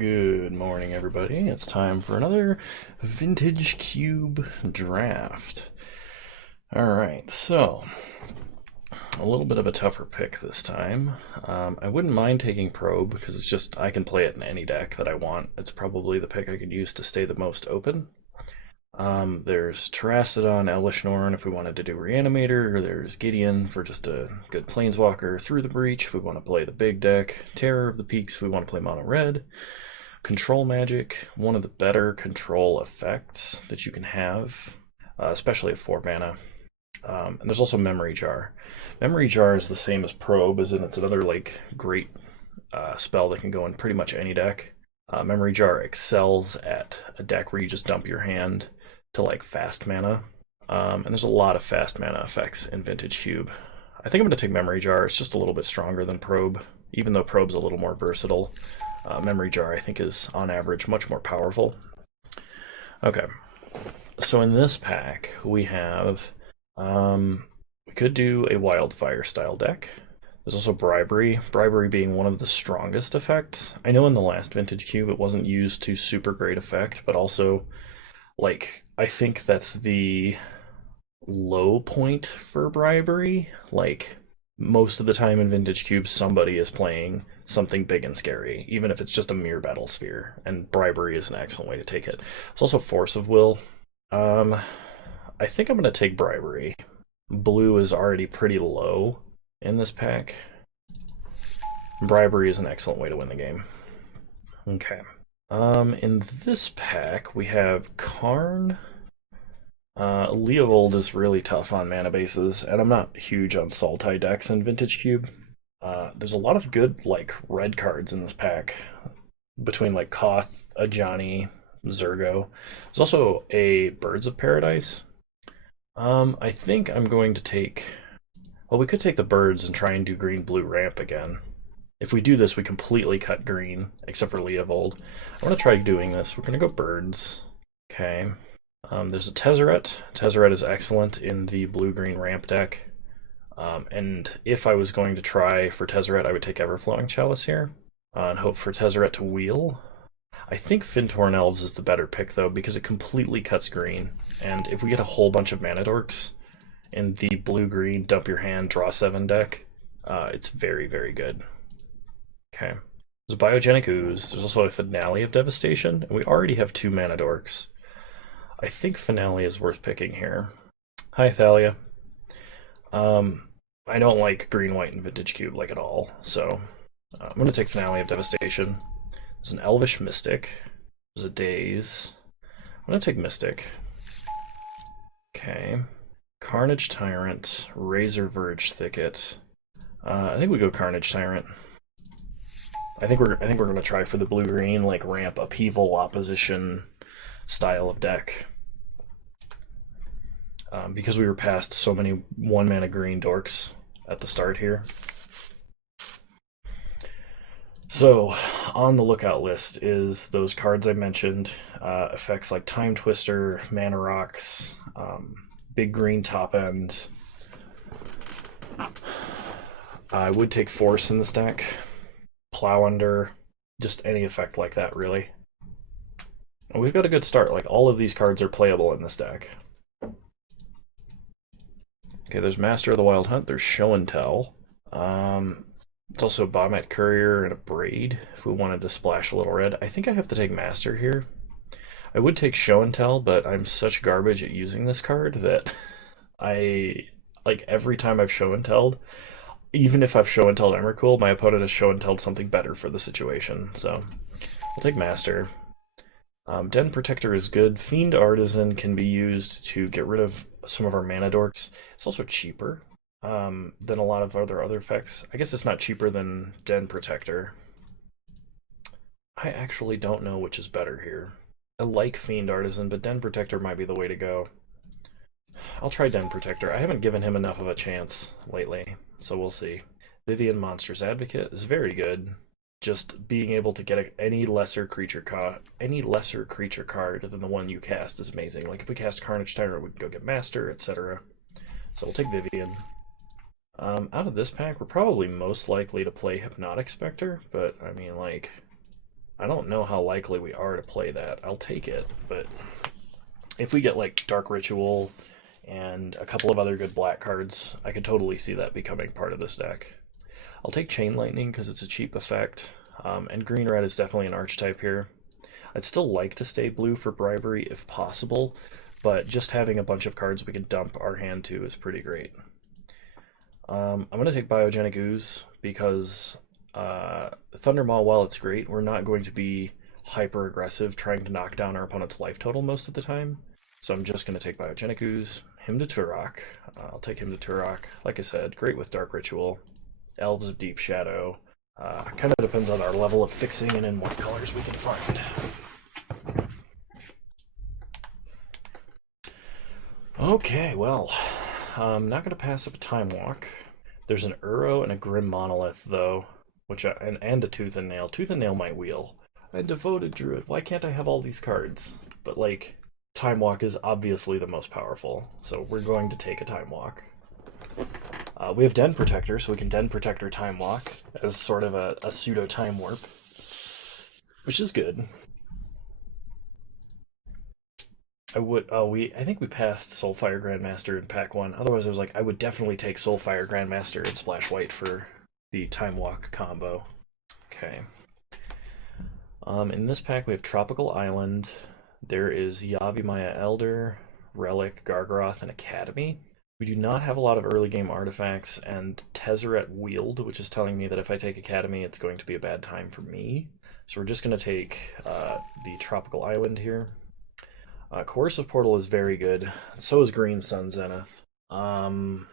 Good morning, everybody. It's time for another Vintage Cube draft. Alright, so a little bit of a tougher pick this time. I wouldn't mind taking Probe because it's just I can play it in any deck that I want. It's probably the pick I could use to stay the most open. There's Terrastodon, Elvish Norn if we wanted to do Reanimator. There's Gideon for just a good Planeswalker. Through the Breach if we want to play the big deck. Terror of the Peaks if we want to play Mono Red. Control Magic, one of the better control effects that you can have, especially at 4 mana. And there's also Memory Jar. Memory Jar is the same as Probe, as in it's another great spell that can go in pretty much any deck. Memory Jar excels at a deck where you just dump your hand to fast mana. And there's a lot of fast mana effects in Vintage Cube. I think I'm going to take Memory Jar. It's just a little bit stronger than Probe, even though Probe's a little more versatile. Memory Jar, I think, is on average much more powerful. Okay, so in this pack we have we could do a Wildfire style deck. There's also Bribery. Bribery being one of the strongest effects. I know in the last Vintage Cube it wasn't used to super great effect, but also I think that's the low point for Bribery. Most of the time in Vintage Cube, somebody is playing something big and scary, even if it's just a mere battle sphere, and Bribery is an excellent way to take it. There's also Force of Will. I think I'm going to take Bribery. Blue is already pretty low in this pack. Bribery is an excellent way to win the game. Okay. In this pack, we have Karn. Leovold is really tough on mana bases, and I'm not huge on Sultai decks in Vintage Cube. There's a lot of good red cards in this pack, between Koth, Ajani, Zurgo. There's also a Birds of Paradise. I think I'm going to take... Well, we could take the birds and try and do green-blue ramp again. If we do this, we completely cut green, except for Leovold. I want to try doing this. We're going to go birds. Okay. There's a Tezzeret. Tezzeret is excellent in the blue-green ramp deck. And if I was going to try for Tezzeret, I would take Everflowing Chalice here and hope for Tezzeret to wheel. I think Fintorn Elves is the better pick, though, because it completely cuts green. And if we get a whole bunch of Mana Dorks in the blue-green dump your hand, draw 7 deck, it's very, very good. Okay. There's a Biogenic Ooze. There's also a Finale of Devastation. And we already have 2 Mana Dorks. I think Finale is worth picking here. Hi, Thalia. I don't like green-white in Vintage Cube at all, so I'm going to take Finale of Devastation. There's an Elvish Mystic. There's a Daze. I'm going to take Mystic. Okay. Carnage Tyrant, Razor Verge Thicket. I think we go Carnage Tyrant. I think we're going to try for the blue-green ramp upheaval opposition style of deck. Because we were past so many 1-mana green dorks at the start here. So, on the lookout list is those cards I mentioned, effects like Time Twister, Mana Rocks, big green top end. I would take Force in this deck, Plow Under, just any effect like that, really. And we've got a good start. All of these cards are playable in this deck. Okay, there's Master of the Wild Hunt. There's Show and Tell. It's also a Baumet Courier and a Braid if we wanted to splash a little red. I think I have to take Master here. I would take Show and Tell, but I'm such garbage at using this card that every time I've Show and Telled, even if I've Show and Telled Emrakul, my opponent has Show and Telled something better for the situation. So I'll take Master. Den Protector is good. Fiend Artisan can be used to get rid of some of our mana dorks. It's also cheaper than a lot of other effects. I guess it's not cheaper than Den Protector. I actually don't know which is better here. I like Fiend Artisan, but Den Protector might be the way to go. I'll try Den Protector. I haven't given him enough of a chance lately, so we'll see. Vivian Monster's Advocate is very good. Just being able to get any lesser creature card than the one you cast is amazing. If we cast Carnage Tyrant, we can go get Master, etc. So we'll take Vivian. Out of this pack, we're probably most likely to play Hypnotic Spectre, but I mean, I don't know how likely we are to play that. I'll take it, but if we get like Dark Ritual and a couple of other good black cards, I could totally see that becoming part of this deck. I'll take Chain Lightning because it's a cheap effect, and green-red is definitely an archetype here. I'd still like to stay blue for Bribery if possible, but just having a bunch of cards we can dump our hand to is pretty great. I'm going to take Biogenic Ooze because Thunder Maw, while it's great, we're not going to be hyper aggressive trying to knock down our opponent's life total most of the time. So I'm just going to take Biogenic Ooze, him to Turok. I'll take him to Turok. Like I said, great with Dark Ritual, Elves of Deep Shadow. Kind of depends on our level of fixing and in what colors we can find. Okay, well, I'm not going to pass up a Timewalk. There's an Uro and a Grim Monolith, though, and a Tooth and Nail. Tooth and Nail might wheel. A Devoted Druid. Why can't I have all these cards? But, like, Timewalk is obviously the most powerful, so we're going to take a Timewalk. We have Den Protector, so we can Den Protector Timewalk as sort of a pseudo Time Warp, which is good. I think we passed Soulfire Grandmaster in pack 1. Otherwise, I was like, I would definitely take Soulfire Grandmaster and Splash White for the Timewalk combo. Okay. In this pack, we have Tropical Island. There is Yavimaya Elder, Relic, Gargaroth, and Academy. We do not have a lot of early game artifacts, and Tezzeret Wield, which is telling me that if I take Academy, it's going to be a bad time for me. So we're just going to take the Tropical Island here. Coercive Portal is very good. So is Green Sun Zenith. And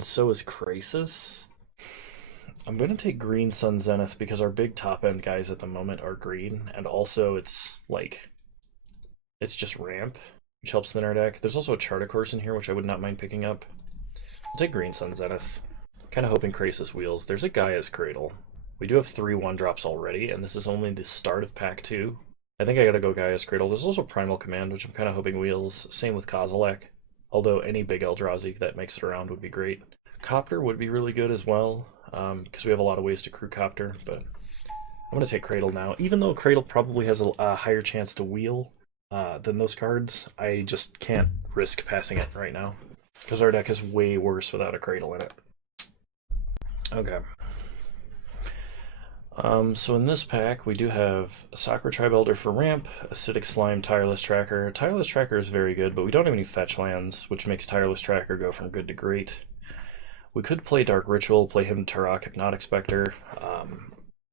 so is Krasis. I'm going to take Green Sun Zenith because our big top-end guys at the moment are green, and also it's just ramp, which helps thin our deck. There's also a Charticourse in here, which I would not mind picking up. I'll take Green Sun Zenith. Kind of hoping Krasis wheels. There's a Gaia's Cradle. We do have 3 1-drops already, and this is only the start of pack 2. I think I gotta go Gaia's Cradle. There's also Primal Command, which I'm kind of hoping wheels. Same with Kozilek. Although any big Eldrazi that makes it around would be great. Copter would be really good as well, because we have a lot of ways to crew Copter, but I'm going to take Cradle now. Even though Cradle probably has a higher chance to wheel than those cards, I just can't risk passing it right now, because our deck is way worse without a Cradle in it. Okay. So in this pack, we do have a Sakura Tribe Elder for ramp, Acidic Slime, Tireless Tracker. Tireless Tracker is very good, but we don't have any fetch lands, which makes Tireless Tracker go from good to great. We could play Dark Ritual, play him Turok, Hypnotic Spectre.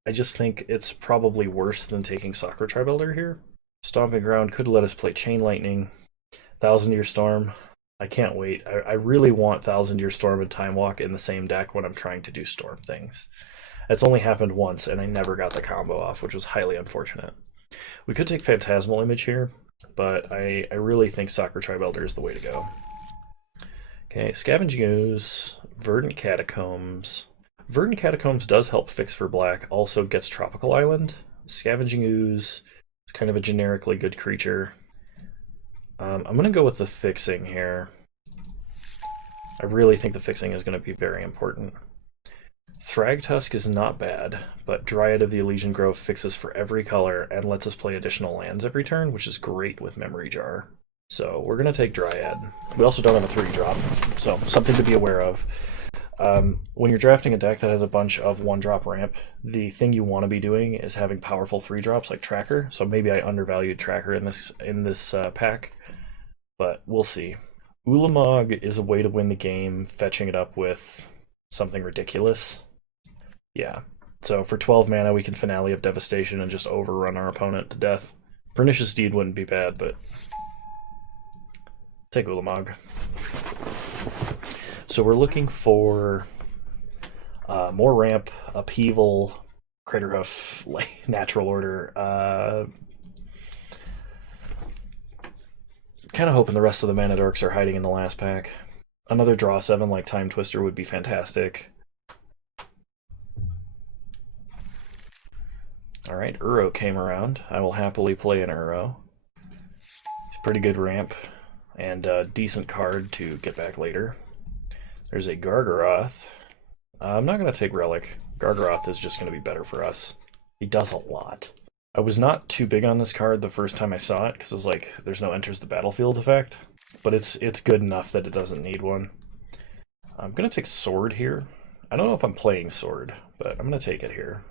I just think it's probably worse than taking Sakura Tribe Elder here. Stomping Ground could let us play Chain Lightning, Thousand Year Storm. I can't wait. I really want Thousand Year Storm and Timewalk in the same deck when I'm trying to do storm things. It's only happened once, and I never got the combo off, which was highly unfortunate. We could take Phantasmal Image here, but I really think Sakura Tribe Elder is the way to go. Okay, Scavenging Ooze, Verdant Catacombs. Verdant Catacombs does help fix for black, also gets Tropical Island. Scavenging Ooze is kind of a generically good creature. I'm going to go with the fixing here. I really think the fixing is going to be very important. Thragtusk is not bad, but Dryad of the Elysian Grove fixes for every color and lets us play additional lands every turn, which is great with Memory Jar. So we're going to take Dryad. We also don't have a 3-drop, so something to be aware of. When you're drafting a deck that has a bunch of 1-drop ramp, the thing you want to be doing is having powerful 3-drops like Tracker, so maybe I undervalued Tracker in this pack, but we'll see. Ulamog is a way to win the game, fetching it up with something ridiculous. Yeah, so for 12 mana we can Finale of Devastation and just overrun our opponent to death. Pernicious Deed wouldn't be bad, but take Ulamog. So we're looking for more ramp, Upheaval, Craterhoof, Natural Order. Kind of hoping the rest of the Mana Dorks are hiding in the last pack. Another draw 7 like Time Twister would be fantastic. Alright, Uro came around. I will happily play an Uro. He's pretty good ramp, and a decent card to get back later. There's a Gargaroth. I'm not going to take Relic. Gargaroth is just going to be better for us. He does a lot. I was not too big on this card the first time I saw it, because it was like, there's no enters the battlefield effect. But it's good enough that it doesn't need one. I'm going to take Sword here. I don't know if I'm playing Sword, but I'm going to take it here.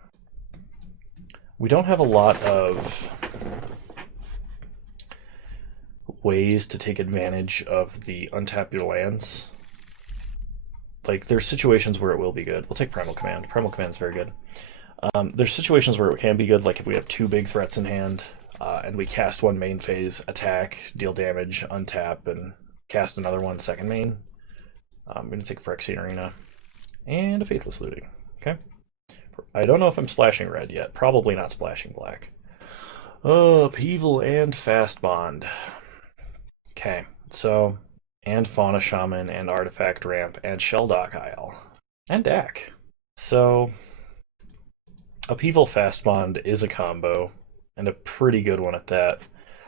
We don't have a lot of ways to take advantage of the untap your lands. Like, there's situations where it will be good. We'll take Primal Command. Primal Command's very good. There's situations where it can be good, like if we have 2 big threats in hand, and we cast one main phase, attack, deal damage, untap, and cast another one second main. I'm going to take Phyrexian Arena and a Faithless Looting. Okay. I don't know if I'm splashing red yet. Probably not splashing black. Oh, Upheaval and Fast Bond. Okay, so, and Fauna Shaman and Artifact Ramp and Shelldock Isle. And Dak. So, Upheaval Fast Bond is a combo, and a pretty good one at that.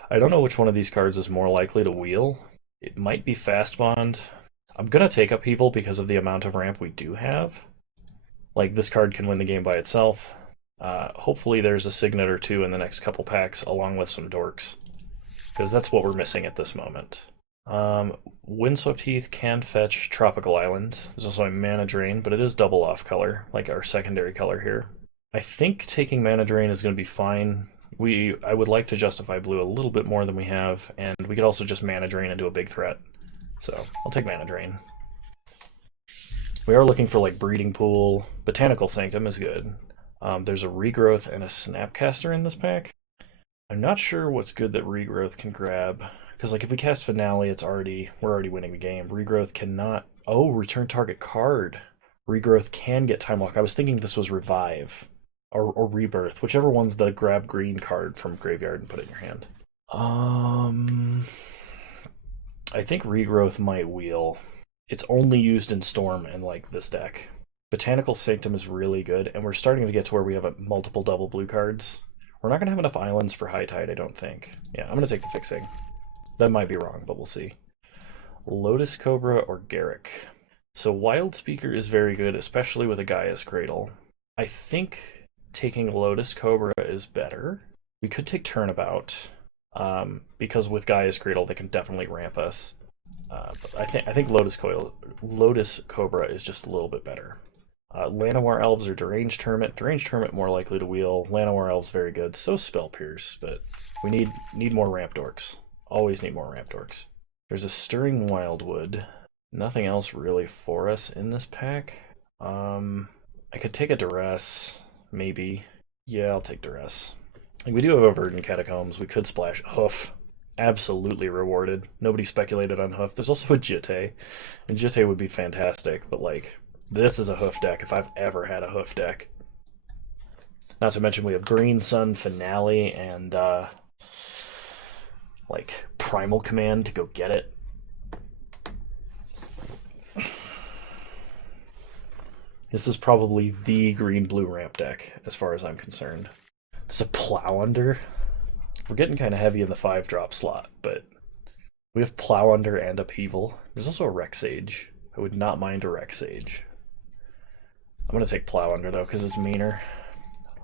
I don't know which one of these cards is more likely to wheel. It might be Fast Bond. I'm going to take Upheaval because of the amount of ramp we do have. Like, this card can win the game by itself. Hopefully there's a Signet or 2 in the next couple packs, along with some dorks. Because that's what we're missing at this moment. Windswept Heath can fetch Tropical Island. There's also a Mana Drain, but it is double off color, like our secondary color here. I think taking Mana Drain is going to be fine. I would like to justify blue a little bit more than we have, and we could also just Mana Drain into a big threat. So, I'll take Mana Drain. We are looking for, like, Breeding Pool. Botanical Sanctum is good. There's a Regrowth and a Snapcaster in this pack. I'm not sure what's good that Regrowth can grab, because, like, if we cast Finale, we're already winning the game. Regrowth cannot... Oh, return target card. Regrowth can get Timewalk. I was thinking this was Revive, or Rebirth, whichever one's the grab green card from Graveyard and put it in your hand. I think Regrowth might wheel. It's only used in Storm and, like, this deck. Botanical Sanctum is really good, and we're starting to get to where we have multiple double blue cards. We're not going to have enough islands for High Tide, I don't think. Yeah, I'm going to take the Fixing. That might be wrong, but we'll see. Lotus Cobra or Garrick. So Wild Speaker is very good, especially with a Gaia's Cradle. I think taking Lotus Cobra is better. We could take Turnabout, because with Gaia's Cradle they can definitely ramp us. But I think Lotus Cobra is just a little bit better. Llanowar Elves or Deranged Hermit. Deranged Hermit more likely to wheel. Llanowar Elves very good. So Spell Pierce, but we need more ramp dorks. Always need more ramp dorks. There's a Stirring Wildwood. Nothing else really for us in this pack. I could take a Duress, maybe. Yeah, I'll take Duress. Like, we do have a Verdant Catacombs. We could splash Hoof. Absolutely rewarded. Nobody speculated on Hoof. There's also a Jitte, and Jitte would be fantastic, but, like, this is a Hoof deck if I've ever had a Hoof deck. Not to mention we have Green Sun, Finale, and, like, Primal Command to go get it. This is probably the green-blue ramp deck, as far as I'm concerned. There's a Plow Under. We're getting kind of heavy in the 5-drop slot, but we have Plow Under and Upheaval. There's also a Rex Sage. I would not mind a Rex Sage. I'm going to take Plow Under, though, because it's meaner.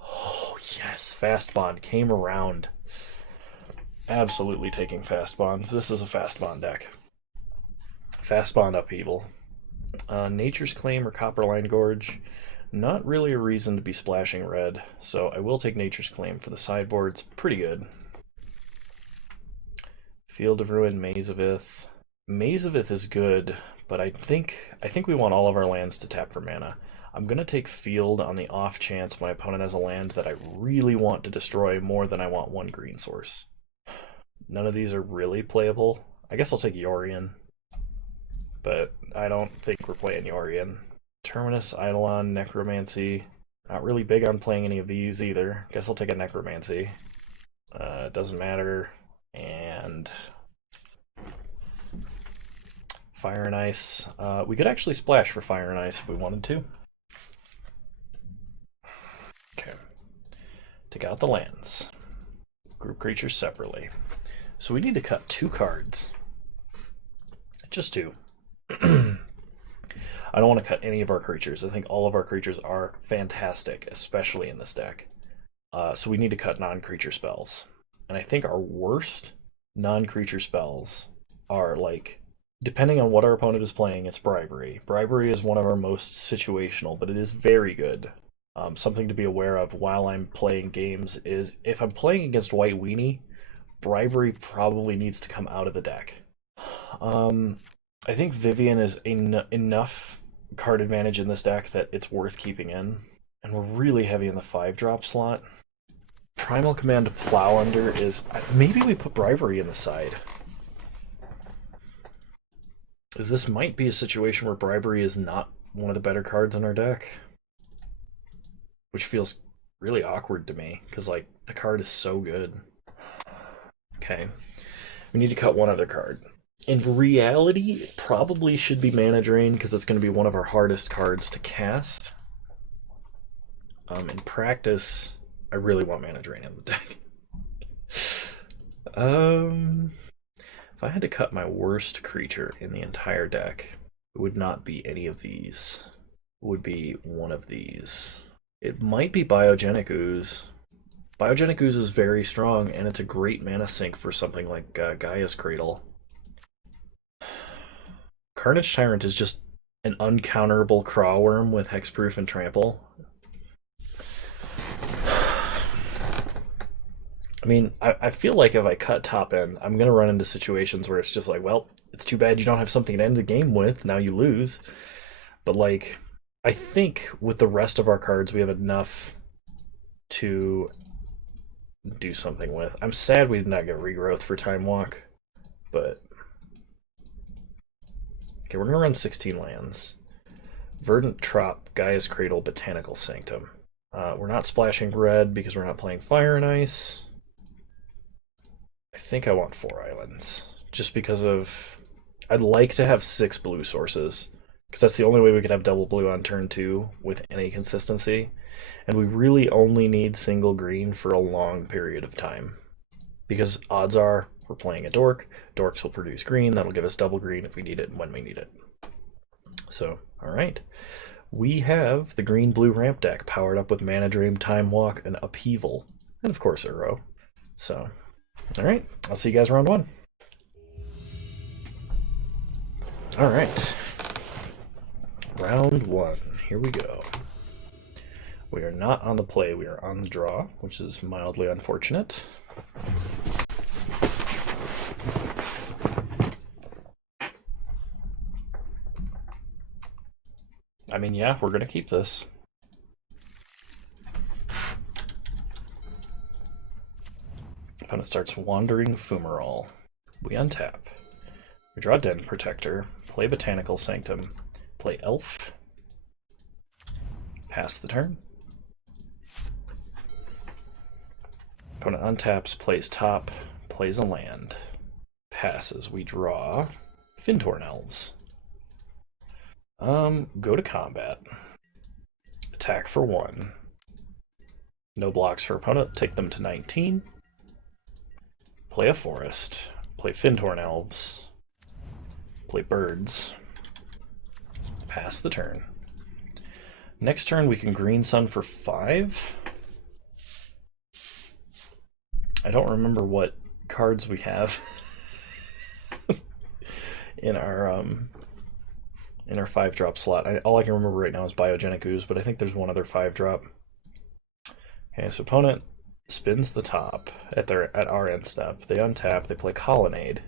Oh, yes! Fast Bond came around. Absolutely taking Fast Bond. This is a Fast Bond deck. Fast Bond Upheaval. Nature's Claim or Copperline Gorge. Not really a reason to be splashing red, so I will take Nature's Claim for the sideboard. It's pretty good. Field of Ruin, Maze of Ith. Maze of Ith is good, but I think we want all of our lands to tap for mana. I'm going to take Field on the off chance my opponent has a land that I really want to destroy more than I want one green source. None of these are really playable. I guess I'll take Yorion, but I don't think we're playing Yorion. Terminus, Eidolon, Necromancy. Not really big on playing any of these either. Guess I'll take a Necromancy. It doesn't matter. And Fire and Ice. We could actually splash for Fire and Ice if we wanted to. Okay. Take out the lands. Group creatures separately. So we need to cut 2 cards. Just 2. I don't want to cut any of our creatures. I think all of our creatures are fantastic, especially in this deck. So we need to cut non-creature spells. And I think our worst non-creature spells are like, depending on what our opponent is playing, it's Bribery. Bribery is one of our most situational, but it is very good. Something to be aware of while I'm playing games is if I'm playing against White Weenie, Bribery probably needs to come out of the deck. I think Vivian is enough card advantage in this deck that it's worth keeping in. And we're really heavy in the 5-drop slot. Primal Command Plow Under is... Maybe we put Bribery in the side. This might be a situation where Bribery is not one of the better cards in our deck. Which feels really awkward to me, because like the card is so good. Okay. We need to cut one other card. In reality, it probably should be Mana Drain, because it's going to be one of our hardest cards to cast. In practice, I really want Mana Drain in the deck. If I had to cut my worst creature in the entire deck, it would not be any of these. It would be one of these. It might be Biogenic Ooze. Biogenic Ooze is very strong, and it's a great mana sink for something like Gaia's Cradle. Carnage Tyrant is just an uncounterable Crawworm with Hexproof and Trample. I mean, I feel like if I cut top end, I'm going to run into situations where it's just like, well, it's too bad you don't have something to end the game with, now you lose. But like, I think with the rest of our cards, we have enough to do something with. I'm sad we did not get Regrowth for Timewalk, but... Okay, we're going to run 16 lands. Verdant Trop, Gaia's Cradle, Botanical Sanctum. We're not splashing red because we're not playing Fire and Ice. I think I want 4 islands, just because of... I'd like to have 6 blue sources, because that's the only way we could have double blue on turn 2 with any consistency. And we really only need single green for a long period of time. Because odds are, we're playing a Dork, Dorks will produce green, that'll give us double green if we need it and when we need it. So, alright. We have the green-blue ramp deck powered up with Mana Drain, Timewalk, and Upheaval. And of course Uro. So, alright, I'll see you guys round 1. Alright. Round 1, here we go. We are not on the play, we are on the draw, which is mildly unfortunate. I mean, yeah, we're gonna keep this. Opponent starts Wandering Fumarole. We untap. We draw Den Protector, play Botanical Sanctum, play Elf, pass the turn. Opponent untaps, plays top, plays a land, passes. We draw Fintorn Elves. Go to combat. Attack for 1. No blocks for opponent, take them to 19. Play a forest. Play Fintorn Elves. Play birds. Pass the turn. Next turn we can Green Sun for 5. I don't remember what cards we have in our 5-drop slot. All I can remember right now is Biogenic Ooze, but I think there's one other 5-drop. Okay, so opponent spins the top at our end step. They untap, they play Colonnade.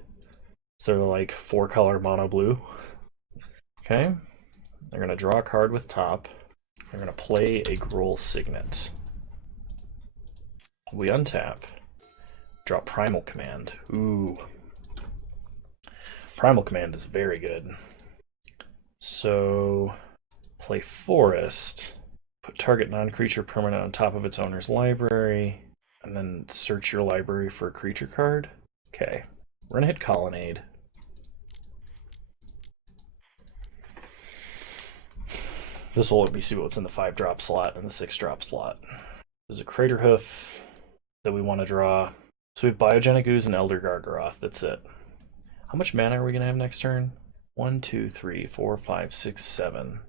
So they're like 4-color mono blue. Okay. They're gonna draw a card with top. They're gonna play a Gruul Signet. We untap. Draw Primal Command. Ooh. Primal Command is very good. So, play Forest, put target non-creature permanent on top of its owner's library, and then search your library for a creature card. Okay, we're gonna hit Colonnade. This will let me see what's in the 5-drop slot and the 6-drop slot. There's a Crater Hoof that we want to draw. So we have Biogenic Ooze and Elder Gargaroth, that's it. How much mana are we gonna have next turn? 1, 2, 3, 4, 5, 6, 7.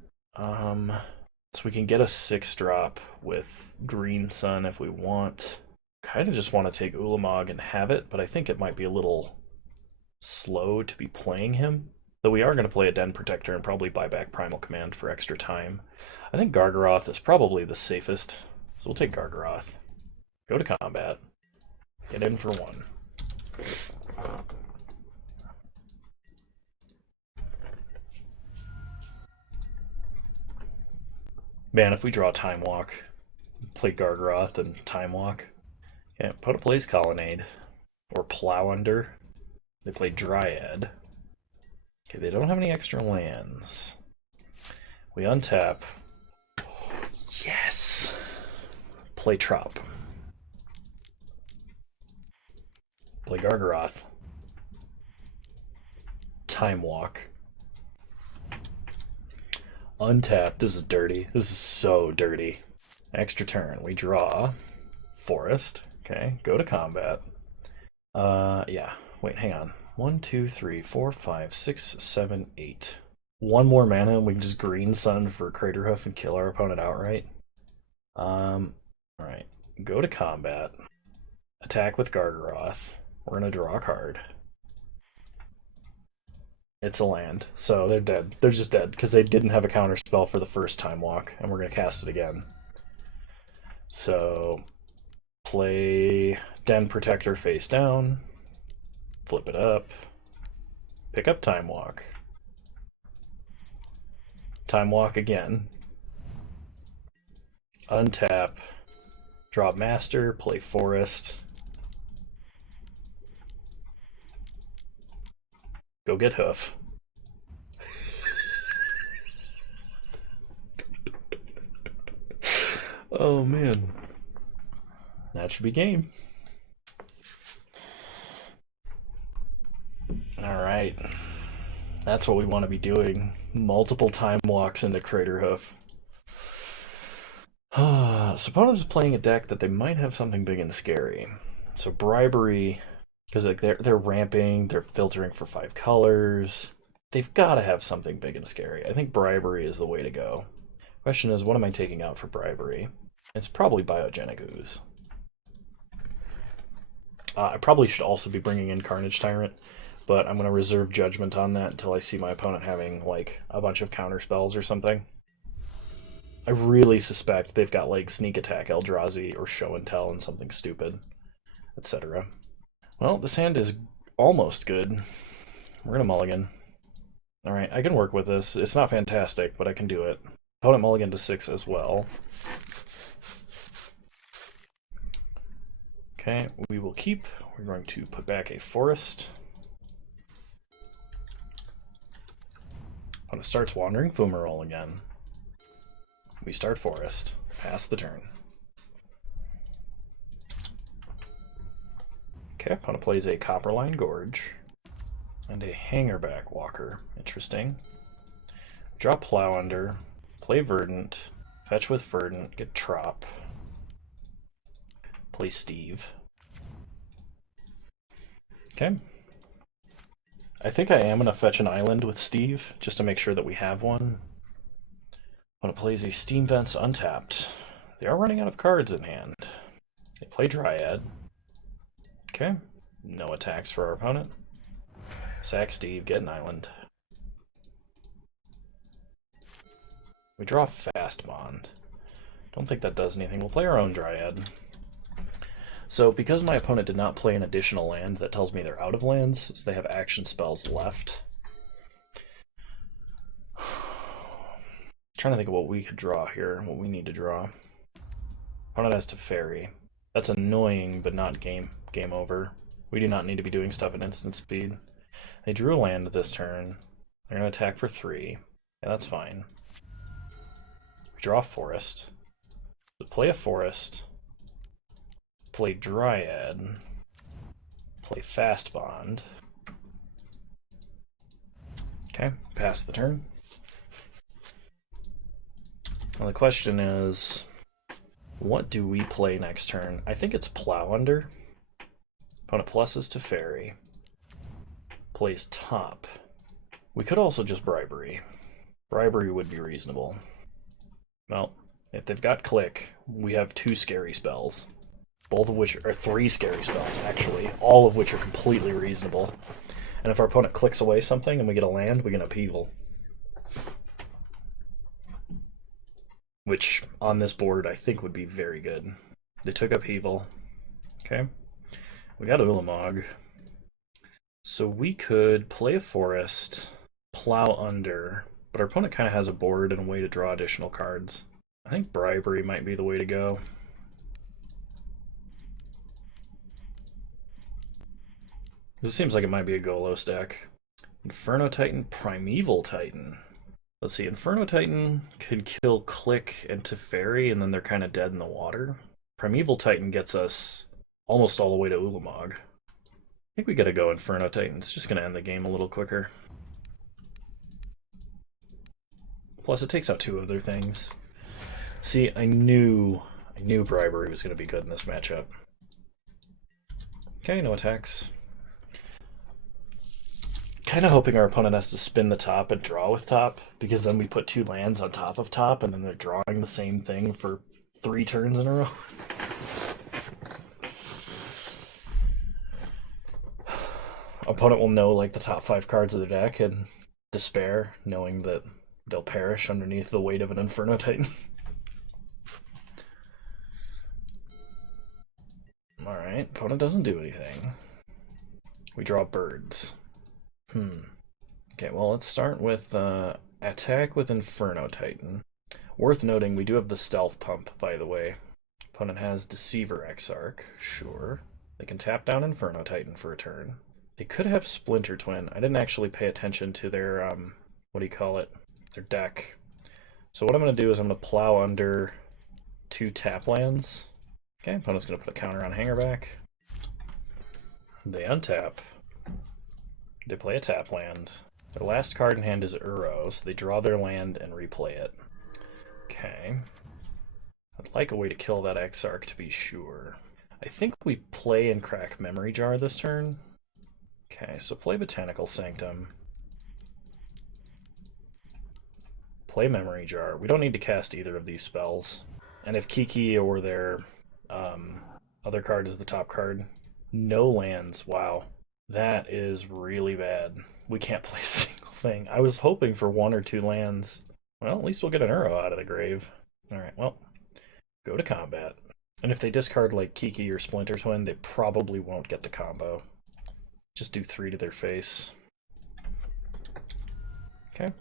So we can get a 6-drop with Green Sun if we want. Kind of just want to take Ulamog and have it, but I think it might be a little slow to be playing him. Though we are going to play a Den Protector and probably buy back Primal Command for extra time. I think Gargaroth is probably the safest, so we'll take Gargaroth. Go to combat. Get in for 1. Man, if we draw Timewalk, play Gargaroth and Timewalk. Okay, opponent plays Colonnade. Or Plow Under. They play Dryad. Okay, they don't have any extra lands. We untap. Yes! Play Trop. Play Gargaroth. Timewalk. Untap. This is dirty. This is so dirty. Extra turn. We draw. Forest. Okay, go to combat. Yeah. Wait, hang on. 1, 2, 3, 4, 5, 6, 7, 8. 1 more mana and we can just Green Sun for Craterhoof and kill our opponent outright. Alright. Go to combat. Attack with Gargaroth. We're gonna draw a card. It's a land, so they're dead. They're just dead, because they didn't have a counter spell for the first time walk, and we're gonna cast it again. So play Den Protector face down, flip it up, pick up Timewalk. Timewalk again. Untap, drop Master, play Forest. Go get Hoof. Oh man. That should be game. Alright. That's what we want to be doing. Multiple time walks into Craterhoof. So opponent is playing a deck that they might have something big and scary. So Bribery, because like they're ramping, they're filtering for 5 colors. They've got to have something big and scary. I think Bribery is the way to go. Question is, what am I taking out for Bribery? It's probably Biogenic Ooze. I probably should also be bringing in Carnage Tyrant, but I'm going to reserve judgment on that until I see my opponent having like a bunch of counter spells or something. I really suspect they've got like Sneak Attack, Eldrazi, or Show and Tell and something stupid, etc. Well, this hand is almost good. We're going to mulligan. Alright, I can work with this. It's not fantastic, but I can do it. Opponent mulligan to 6 as well. Okay, we will keep. We're going to put back a Forest. Opponent starts Wandering Fumarole again. We start Forest. Pass the turn. Okay, opponent plays a Copperline Gorge and a Hangerback Walker. Interesting. Draw Plow Under, play Verdant, fetch with Verdant, get Trop, play Steve. Okay. I think I am going to fetch an island with Steve, just to make sure that we have one. Opponent plays a Steam Vents untapped. They are running out of cards in hand. They play Dryad. Okay. No attacks for our opponent. Sack Steve, get an island. We draw Fast Bond. Don't think that does anything. We'll play our own Dryad. So because my opponent did not play an additional land, that tells me they're out of lands, so they have action spells left. Trying to think of what we could draw here, what we need to draw. Opponent has Teferi. That's annoying, but not game over. We do not need to be doing stuff at instant speed. They drew a land this turn. They're going to attack for 3. Yeah, that's fine. We draw a Forest. We play a Forest. Play Dryad. Play Fast Bond. Okay, pass the turn. Well, the question is, what do we play next turn? I think it's Plow Under. Opponent pluses to Teferi. Plays Top. We could also just Bribery. Bribery would be reasonable. Well, if they've got Click, we have 2 scary spells. Both of which are 3 scary spells, actually. All of which are completely reasonable. And if our opponent clicks away something and we get a land, we get Upheaval. Which, on this board, I think would be very good. They took Upheaval. Okay. We got Ulamog. So we could play a Forest, Plow Under, but our opponent kind of has a board and a way to draw additional cards. I think Bribery might be the way to go. This seems like it might be a Golos deck. Inferno Titan, Primeval Titan. Let's see, Inferno Titan could kill Click and Teferi, and then they're kind of dead in the water. Primeval Titan gets us almost all the way to Ulamog. I think we gotta go Inferno Titan. It's just gonna end the game a little quicker. Plus, it takes out 2 other things. See, I knew Bribery was gonna be good in this matchup. Okay, no attacks. Kind of hoping our opponent has to spin the top and draw with top, because then we put 2 lands on top of top, and then they're drawing the same thing for 3 turns in a row. Opponent will know like the top 5 cards of the deck and despair, knowing that they'll perish underneath the weight of an Inferno Titan. Alright, opponent doesn't do anything. We draw birds. Okay, well, let's start with attack with Inferno Titan. Worth noting, we do have the Stealth Pump, by the way. Opponent has Deceiver Exarch, sure. They can tap down Inferno Titan for a turn. They could have Splinter Twin. I didn't actually pay attention to their, what do you call it? Their deck. So what I'm going to do is I'm going to plow under 2 tap lands. Okay, opponent's going to put a counter on Hangerback. They untap. They play a tap land. Their last card in hand is Uro, so they draw their land and replay it. Okay. I'd like a way to kill that Exarch to be sure. I think we play and crack Memory Jar this turn. Okay, so play Botanical Sanctum. Play Memory Jar. We don't need to cast either of these spells. And if Kiki or their other card is the top card, no lands. Wow. That is really bad. We can't play a single thing. I was hoping for 1 or 2 lands. Well, at least we'll get an Uro out of the grave. Alright, well, go to combat. And if they discard like Kiki or Splinter Twin, they probably won't get the combo. Just do 3 to their face. Okay.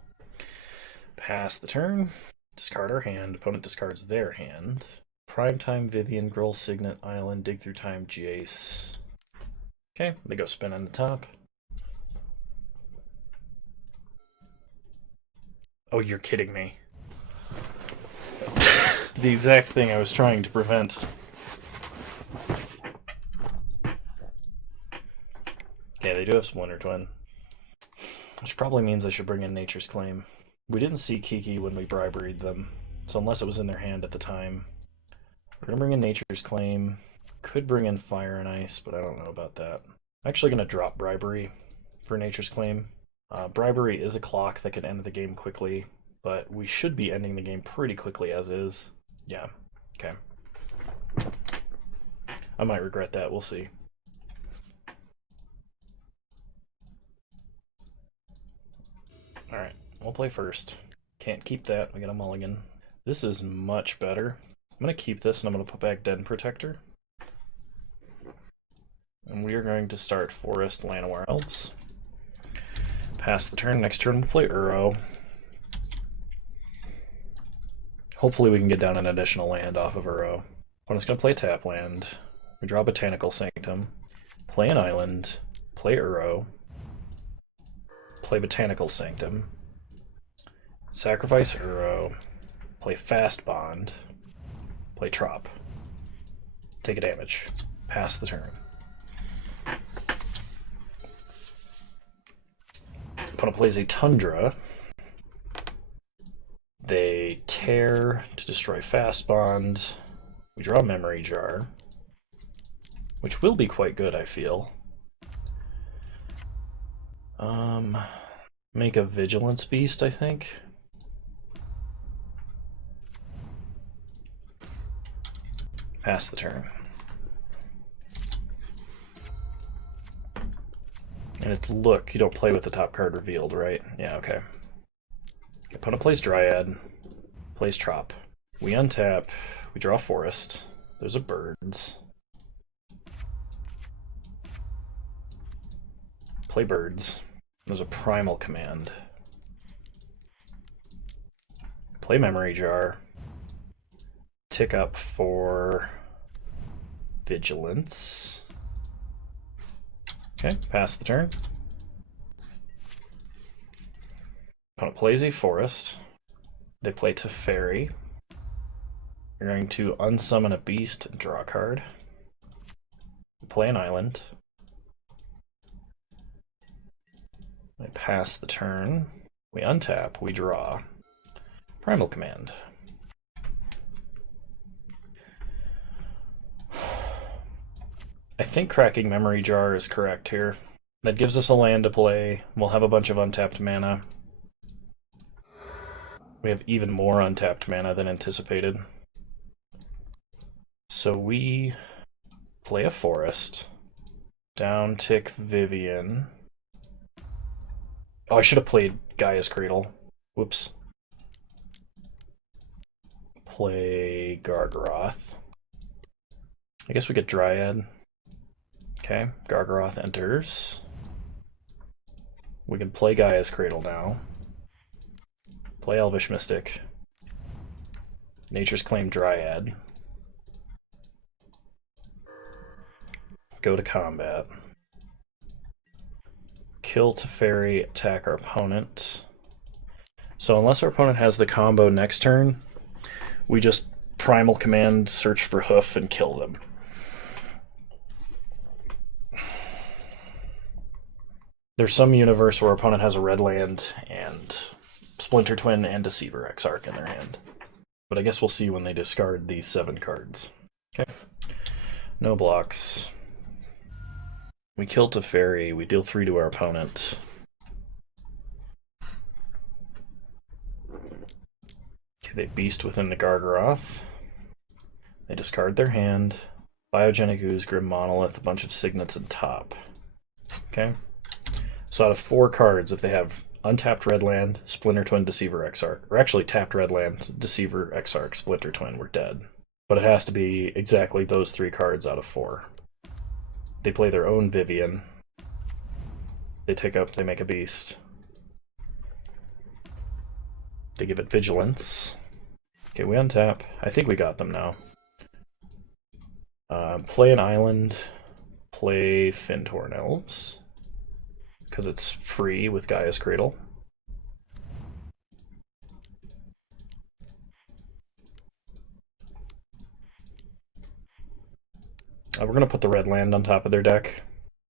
Pass the turn. Discard our hand. Opponent discards their hand. Primetime Vivian, Gruul Signet, Island, Dig Through Time, Jace. Okay, they go spin on the top. Oh, you're kidding me. The exact thing I was trying to prevent. Okay, they do have Splinter Twin. Which probably means I should bring in Nature's Claim. We didn't see Kiki when we briberied them, so unless it was in their hand at the time. We're going to bring in Nature's Claim. Could bring in Fire and Ice, but I don't know about that. I'm actually going to drop Bribery for Nature's Claim. Bribery is a clock that can end the game quickly, but we should be ending the game pretty quickly as is. Yeah, okay. I might regret that, we'll see. Alright, we'll play first. Can't keep that, we got a mulligan. This is much better. I'm going to keep this and I'm going to put back Den Protector. And we are going to start Forest Llanowar Elves. Pass the turn. Next turn we'll play Uro. Hopefully we can get down an additional land off of Uro. Opponent's going to play a tap land. We draw Botanical Sanctum. Play an island. Play Uro. Play Botanical Sanctum. Sacrifice Uro. Play Fast Bond. Play Trop. Take a damage. Pass the turn. Opponent plays a Tundra. They tear to destroy Fast Bond. We draw a Memory Jar, which will be quite good, I feel. Make a Vigilance Beast, I think. Pass the turn. And it's look, you don't play with the top card revealed, right? Yeah, okay. Opponent plays Dryad, plays Trop. We untap, we draw Forest. There's a Birds. Play Birds. There's a Primal Command. Play Memory Jar. Tick up for Vigilance. Okay, pass the turn. Opponent plays a Forest. They play Teferi. You're going to unsummon a beast and draw a card. Play an island. They pass the turn. We untap, we draw. Primal Command. I think cracking Memory Jar is correct here. That gives us a land to play. We'll have a bunch of untapped mana. We have even more untapped mana than anticipated. So we play a Forest. Down tick Vivian. Oh, I should have played Gaia's Cradle. Whoops. Play Gargaroth. I guess we get Dryad. Okay, Gargaroth enters. We can play Gaia's Cradle now. Play Elvish Mystic. Nature's Claim Dryad. Go to combat. Kill Teferi, attack our opponent. So unless our opponent has the combo next turn, we just Primal Command, search for Hoof, and kill them. There's some universe where our opponent has a red land and Splinter Twin and Deceiver Exarch in their hand. But I guess we'll see when they discard these 7 cards. Okay. No blocks. We kill Teferi, we deal 3 to our opponent. Okay, they beast within the Gargaroth. They discard their hand. Biogenic Ooze, Grim Monolith, a bunch of Signets and top. Okay. So out of 4 cards, if they have untapped red land, Splinter Twin, Deceiver Exarch, or actually tapped red land, Deceiver Exarch, Splinter Twin, we're dead. But it has to be exactly those 3 cards out of 4. They play their own Vivian. They take up, they make a beast. They give it Vigilance. Okay, we untap. I think we got them now. Play an island. Play Fintorn Elves. Because it's free with Gaia's Cradle. We're going to put the red land on top of their deck,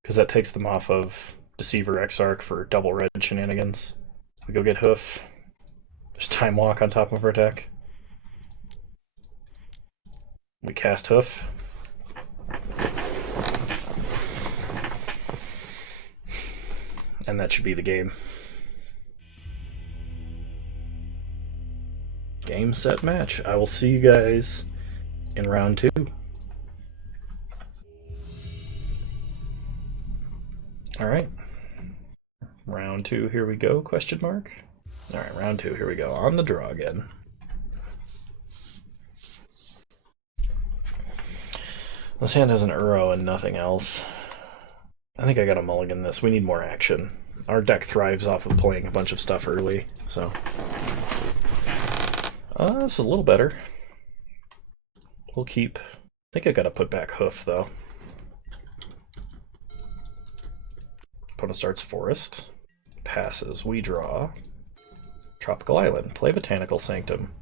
because that takes them off of Deceiver Exarch for double red shenanigans. We go get Hoof. There's Timewalk on top of our deck. We cast Hoof. And that should be the game. Game, set, match. I will see you guys in round 2. Alright. Round 2, here we go, question mark. Alright, round 2, here we go. On the draw again. This hand has an Uro and nothing else. I think I gotta mulligan this. We need more action. Our deck thrives off of playing a bunch of stuff early, so... this is a little better. We'll keep... I think I gotta put back Hoof, though. Opponent starts Forest. Passes. We draw. Tropical Island. Play Botanical Sanctum.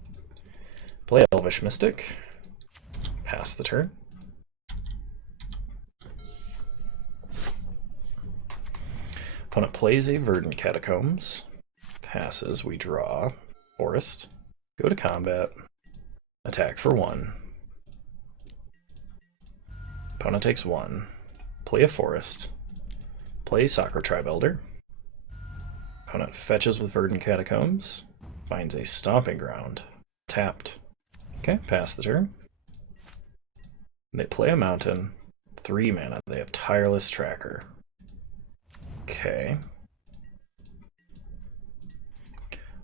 Play Elvish Mystic. Pass the turn. Opponent plays a Verdant Catacombs. Passes. We draw. Forest. Go to combat. Attack for 1. Opponent takes 1. Play a Forest. Play Sacro Tribe Elder. Opponent fetches with Verdant Catacombs. Finds a Stomping Ground. Tapped. Okay, pass the turn. They play a mountain. 3 mana. They have Tireless Tracker. Okay.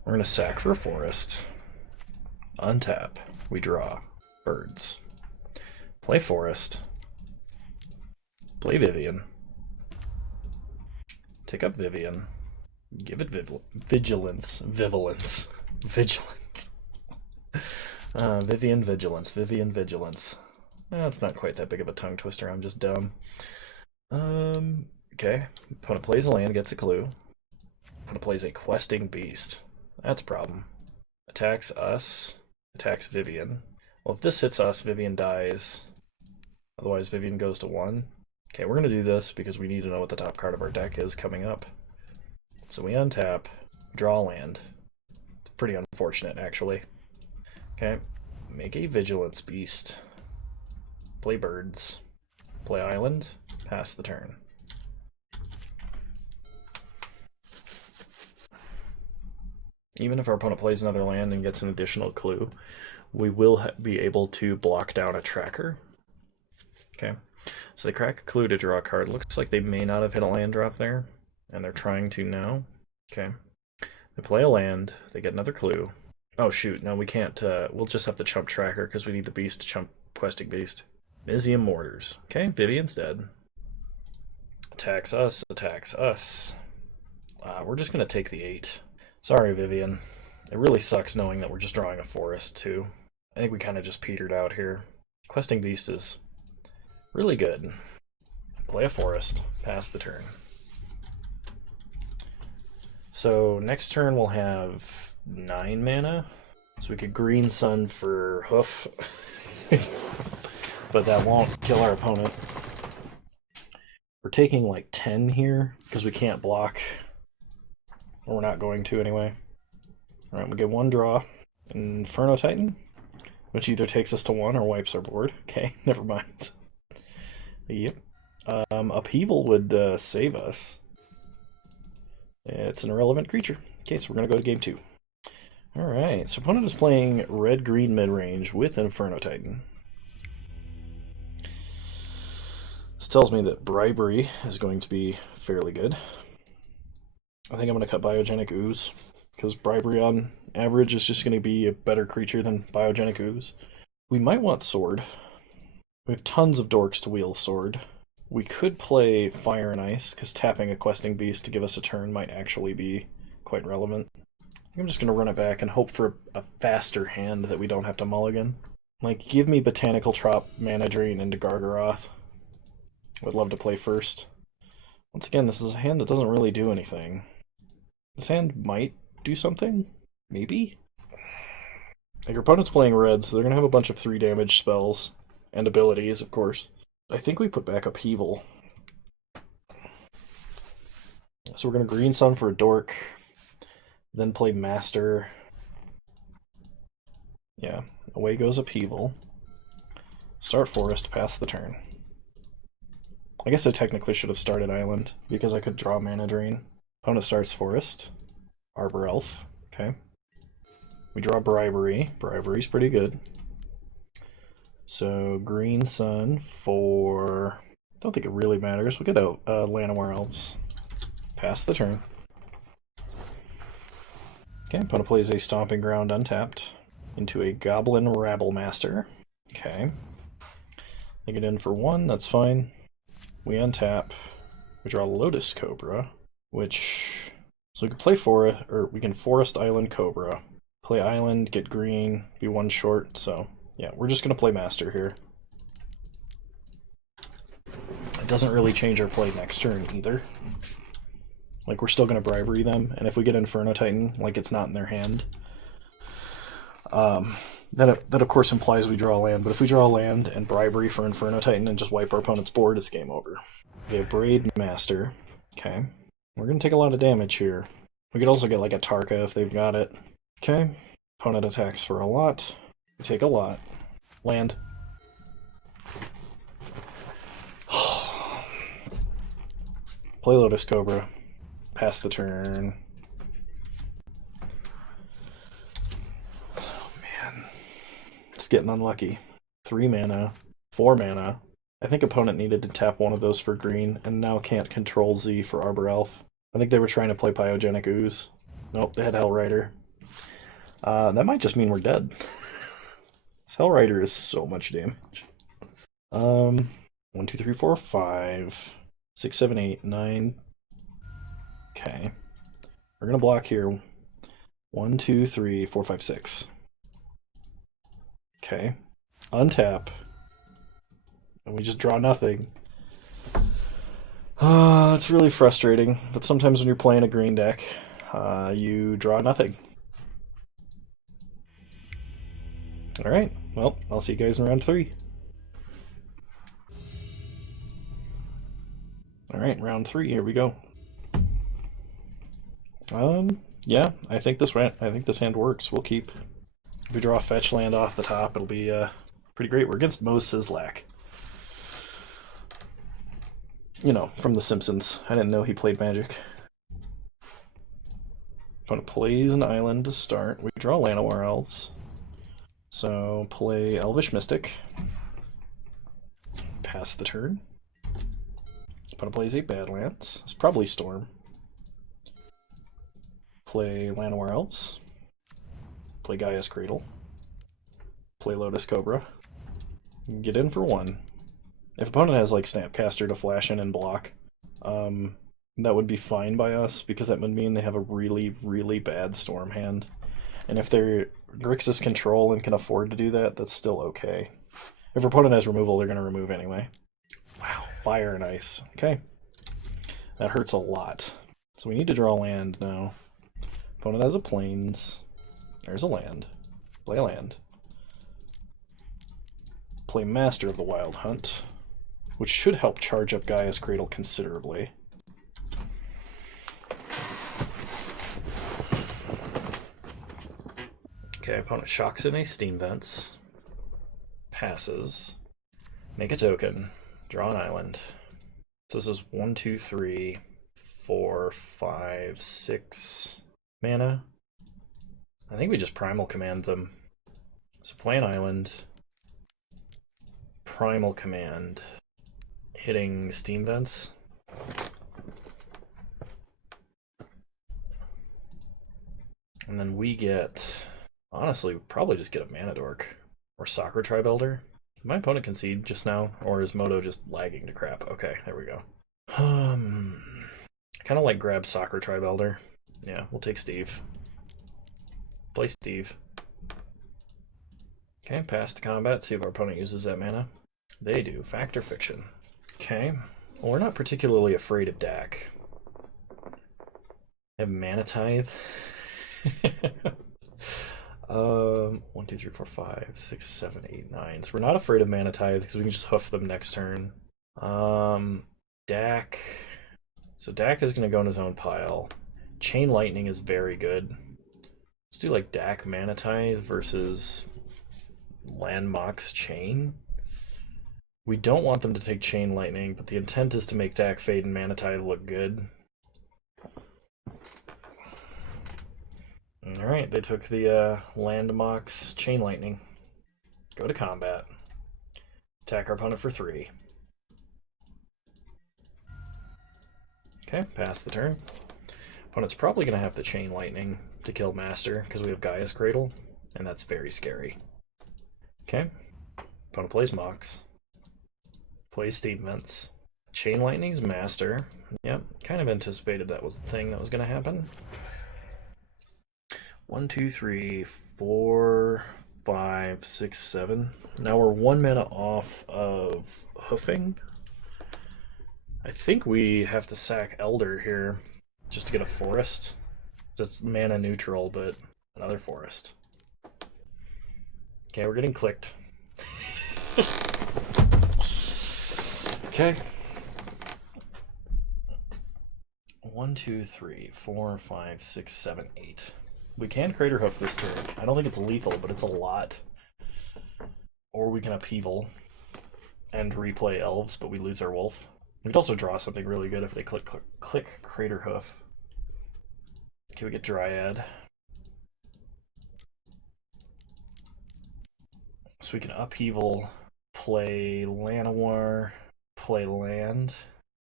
We're going to sack for a forest. Untap. We draw. Birds. Play forest. Play Vivian. Take up Vivian. Give it vigilance. Vigilance. Vivian Vigilance. Vivian Vigilance. That's not quite that big of a tongue twister. I'm just dumb. Okay. Opponent plays a land, gets a clue. Opponent plays a questing beast. That's a problem. Attacks us. Attacks Vivian. Well, if this hits us, Vivian dies. Otherwise, Vivian goes to 1. Okay, we're going to do this because we need to know what the top card of our deck is coming up. So we untap, draw land. It's pretty unfortunate, actually. Okay, make a Vigilance Beast. Play birds. Play island. Pass the turn. Even if our opponent plays another land and gets an additional clue, we will be able to block down a tracker. Okay, so they crack a clue to draw a card. Looks like they may not have hit a land drop there, and they're trying to now. Okay, they play a land, they get another clue. Oh shoot, no we can't, we'll just have to chump tracker because we need the beast to chump questing beast. Mizium Mortars. Okay, Vivian's dead. Attacks us, attacks us. We're just going to take the 8. Sorry, Vivian. It really sucks knowing that we're just drawing a forest, too. I think we kind of just petered out here. Questing Beast is really good. Play a forest. Pass the turn. So next turn we'll have 9 mana. So we could Green Sun for Hoof. But that won't kill our opponent. We're taking like 10 here because we can't block. Or we're not going to anyway. Alright, we get 1 draw. Inferno Titan, which either takes us to 1 or wipes our board. Okay, never mind. Yep. Upheaval would save us. It's an irrelevant creature. Okay, so we're going to go to game 2. Alright, so opponent is playing red-green mid-range with Inferno Titan. This tells me that Bribery is going to be fairly good. I think I'm going to cut Biogenic Ooze, because Bribery on average is just going to be a better creature than Biogenic Ooze. We might want Sword. We have tons of dorks to wield Sword. We could play Fire and Ice, because tapping a Questing Beast to give us a turn might actually be quite relevant. I'm just going to run it back and hope for a faster hand that we don't have to mulligan. Like, give me Botanical Trop, Mana Drain into Gargaroth. Would love to play first. Once again, this is a hand that doesn't really do anything. This hand might do something? Maybe? Like, your opponent's playing red, so they're going to have a bunch of 3 damage spells. And abilities, of course. I think we put back Upheaval. So we're going to Green Sun for a dork. Then play Master. Yeah, away goes Upheaval. Start Forest, pass the turn. I guess I technically should have started Island, because I could draw Mana Drain. Opponent starts Forest. Arbor Elf. Okay. We draw Bribery. Bribery's pretty good. So, Green Sun for... don't think it really matters. We'll get out Llanowar Elves. Pass the turn. Okay, opponent plays a Stomping Ground untapped into a Goblin Rabble Master. Okay. They get in for 1, that's fine. We untap. We draw Lotus Cobra, which... so we can play or we can Forest Island Cobra. Play Island, get green, be 1 short, so... yeah, we're just going to play Master here. It doesn't really change our play next turn either. Like, we're still going to Bribery them, and if we get Inferno Titan, like it's not in their hand, that of course implies we draw a land, but if we draw a land and Bribery for Inferno Titan and just wipe our opponent's board, it's game over. We have Braid Master. Okay. We're going to take a lot of damage here. We could also get like a Tarka if they've got it. Okay. Opponent attacks for a lot. We take a lot. Land. Play Lotus Cobra. Pass the turn. Oh man. Just getting unlucky. 3 mana. 4 mana. I think opponent needed to tap one of those for green, and now can't control Z for Arbor Elf. I think they were trying to play Pyogenic Ooze. Nope, they had Hellrider. That might just mean we're dead. This Hellrider is so much damage. 1, 2, 3, 4, 5, 6, 7, 8, 9. Okay. We're gonna block here. 1, 2, 3, 4, 5, 6. Okay. Untap. And we just draw nothing. It's really frustrating, but sometimes when you're playing a green deck, you draw nothing. Alright, well, I'll see you guys in round 3. Alright, round 3, here we go. Yeah, I think this hand works. We'll keep. If we draw a fetch land off the top, it'll be pretty great. We're against Mo Sislak. You know, from The Simpsons. I didn't know he played Magic. Opponent plays an island to start. We draw Llanowar Elves. So play Elvish Mystic. Pass the turn. Opponent plays 8 Badlands. It's probably Storm. Play Llanowar Elves. Play Gaia's Cradle. Play Lotus Cobra. Get in for 1. If opponent has like Snapcaster to flash in and block, that would be fine by us, because that would mean they have a really, really bad Storm hand. And if they're Grixis control and can afford to do that, that's still okay. If opponent has removal, they're going to remove anyway. Wow, Fire and Ice. Okay. That hurts a lot. So we need to draw land now. Opponent has a Plains. There's a land. Play a land. Play Master of the Wild Hunt, which should help charge up Gaia's Cradle considerably. Okay, opponent shocks in a Steam Vents. Passes. Make a token. Draw an island. So this is 1, 2, 3, 4, 5, 6 mana. I think we just Primal Command them. So play an island. Primal Command. Hitting Steam Vents. And then we get, honestly, probably just get a Mana Dork or Soccer Tribe Elder. Did my opponent concede just now, or is Moto just lagging to crap? Okay, there we go. I kind of like grab Soccer Tribe Elder. Yeah, we'll take Steve. Play Steve. Okay, pass to combat. See if our opponent uses that mana. They do. Fact or fiction. Okay. Well, we're not particularly afraid of Dak. I have Mana Tithe. 1, 2, 3, 4, 5, 6, 7, 8, 9. So we're not afraid of Mana Tithe because we can just hoof them next turn. Dak. So Dak is going to go in his own pile. Chain Lightning is very good. Let's do like Dak Mana Tithe versus Landmox Chain. We don't want them to take Chain Lightning, but the intent is to make Dak Fade and Mana Tithe look good. Alright, they took the Landmox Chain Lightning. Go to combat. Attack our opponent for 3. Okay, pass the turn. Opponent's probably going to have the Chain Lightning to kill Master, because we have Gaia's Cradle, and that's very scary. Okay, opponent plays Mox. Plays Steam Vents. Chain Lightning's Master. Yep, kind of anticipated that was the thing that was going to happen. 1, 2, 3, 4, 5, 6, 7. Now we're 1 mana off of hoofing. I think we have to sack Elder here just to get a forest. It's mana neutral, but another forest. Okay, we're getting clicked. Okay. 1, 2, 3, 4, 5, 6, 7, 8. We can Crater Hoof this turn. I don't think it's lethal, but it's a lot. Or we can Upheaval and replay Elves, but we lose our Wolf. We could also draw something really good if they click Crater Hoof. Okay, we get Dryad. So we can Upheaval, play Llanowar, play land.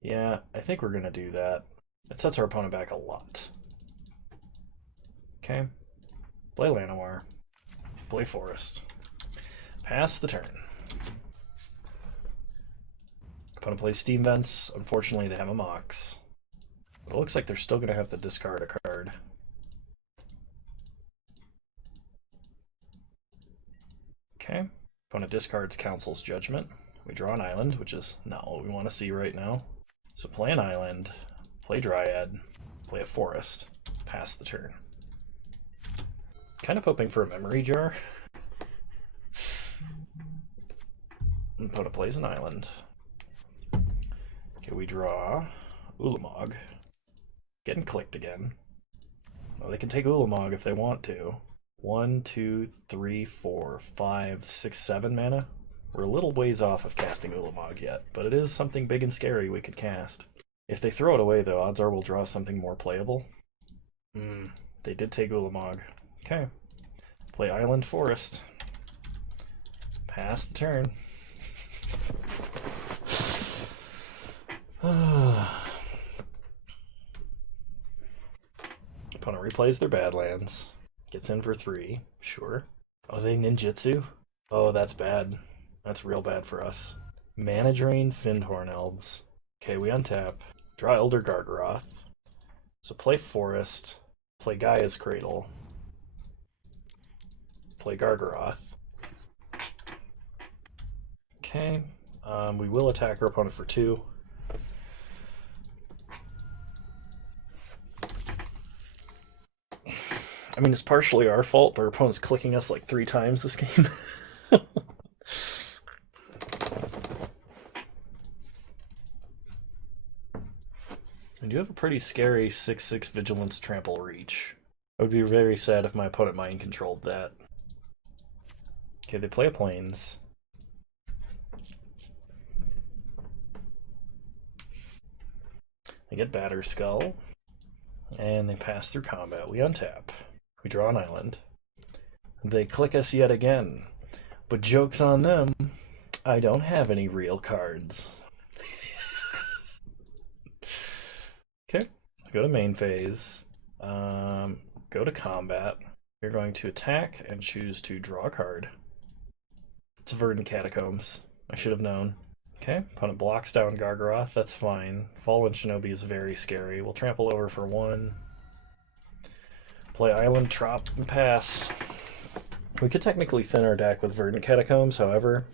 Yeah, I think we're gonna do that. It sets our opponent back a lot. Okay. Play Llanowar. Play Forest. Pass the turn. Opponent plays Steam Vents. Unfortunately, they have a Mox. But it looks like they're still going to have to discard a card. Okay. Opponent discards Council's Judgment. We draw an island, which is not what we want to see right now. So play an island, play Dryad, play a forest, pass the turn. Kind of hoping for a memory jar. Opponent plays an island. Okay, we draw Ulamog. Getting clicked again. Well, they can take Ulamog if they want to. 1, 2, 3, 4, 5, 6, 7 mana. We're a little ways off of casting Ulamog yet, but it is something big and scary we could cast. If they throw it away, though, odds are we'll draw something more playable. They did take Ulamog. Okay. Play Island Forest. Pass the turn. Opponent replays their Badlands. Gets in for 3. Sure. Oh, they ninjutsu? Oh, that's bad. That's real bad for us. Mana Drain, Findhorn Elves. Okay, we untap. Draw Elder Gargaroth. So play Forest. Play Gaia's Cradle. Play Gargaroth. Okay. We will attack our opponent for 2. I mean, it's partially our fault, but our opponent's clicking us like 3 times this game. And you have a pretty scary 6/6 Vigilance Trample Reach. I would be very sad if my opponent mind controlled that. Okay, they play a Plains. They get Batter Skull. And they pass through combat. We untap. We draw an island. They click us yet again. But joke's on them. I don't have any real cards. Okay. Go to main phase. Go to combat. You're going to attack and choose to draw a card. It's Verdant Catacombs. I should have known. Okay, opponent blocks down Gargaroth, that's fine. Fallen Shinobi is very scary. We'll trample over for 1. Play Island, Trop, and pass. We could technically thin our deck with Verdant Catacombs, however.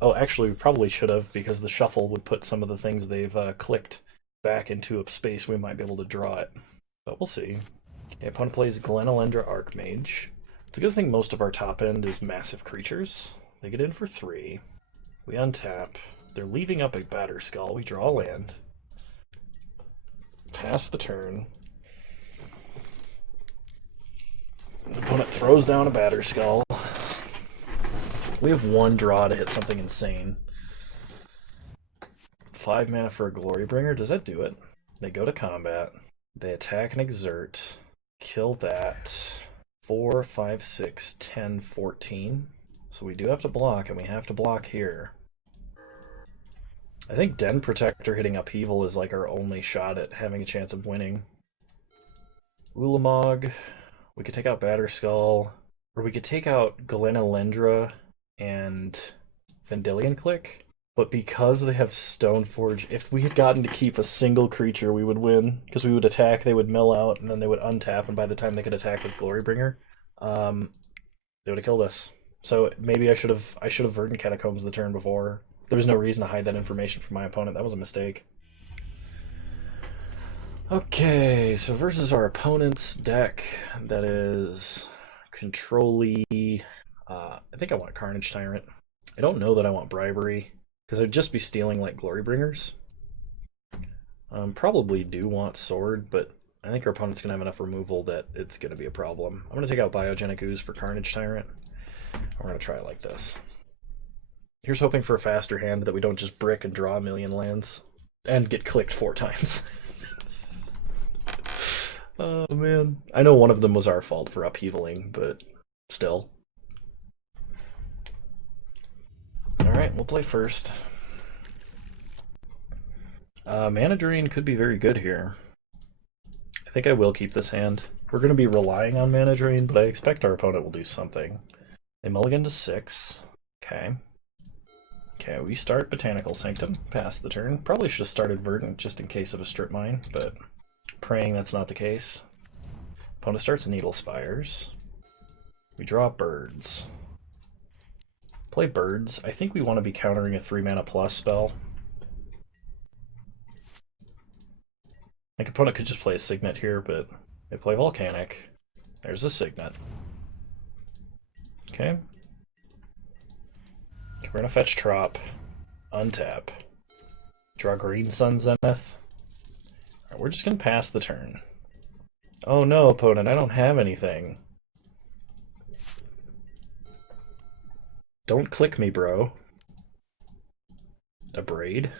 Oh, actually, we probably should have, because the shuffle would put some of the things they've clicked back into a space we might be able to draw it. But we'll see. Okay, opponent plays Glenalendra Archmage. It's a good thing most of our top end is massive creatures. They get in for 3. We untap. They're leaving up a Batter Skull. We draw a land. Pass the turn. The opponent throws down a Batter Skull. We have 1 draw to hit something insane. 5 mana for a Glorybringer. Does that do it? They go to combat. They attack and exert. Kill that. 4, 5, 6, 10, 14. So we do have to block, and we have to block here. I think Den Protector hitting Upheaval is like our only shot at having a chance of winning. Ulamog. We could take out Batter Skull. Or we could take out Glenalendra and Vendilion Click. But because they have Stoneforge, if we had gotten to keep a single creature, we would win. Because we would attack, they would mill out, and then they would untap, and by the time they could attack with Glorybringer, they would have killed us. So maybe I should have Verdant Catacombs the turn before. There was no reason to hide that information from my opponent. That was a mistake. Okay, so versus our opponent's deck, that is control-y. I think I want Carnage Tyrant. I don't know that I want Bribery, because I'd just be stealing like Glorybringers. Probably do want Sword, but I think our opponent's going to have enough removal that it's going to be a problem. I'm going to take out Biogenic Ooze for Carnage Tyrant. We're going to try it like this. Here's hoping for a faster hand that we don't just brick and draw a million lands and get clicked 4 times. Oh man. I know one of them was our fault for upheavaling, but still. Alright, we'll play first. Mana Drain could be very good here. I think I will keep this hand. We're going to be relying on Mana Drain, but I expect our opponent will do something. They mulligan to 6. Okay. Okay, we start Botanical Sanctum, pass the turn. Probably should have started Verdant just in case of a Strip Mine, but praying that's not the case. Opponent starts Needle Spires. We draw Birds. Play Birds. I think we want to be countering a 3-mana plus spell. I think opponent could just play a Signet here, but they play Volcanic. There's a Signet. Okay. We're gonna fetch Trop, untap, draw Green Sun Zenith. Right, we're just gonna pass the turn. Oh no, opponent, I don't have anything. Don't click me, bro. A Braid?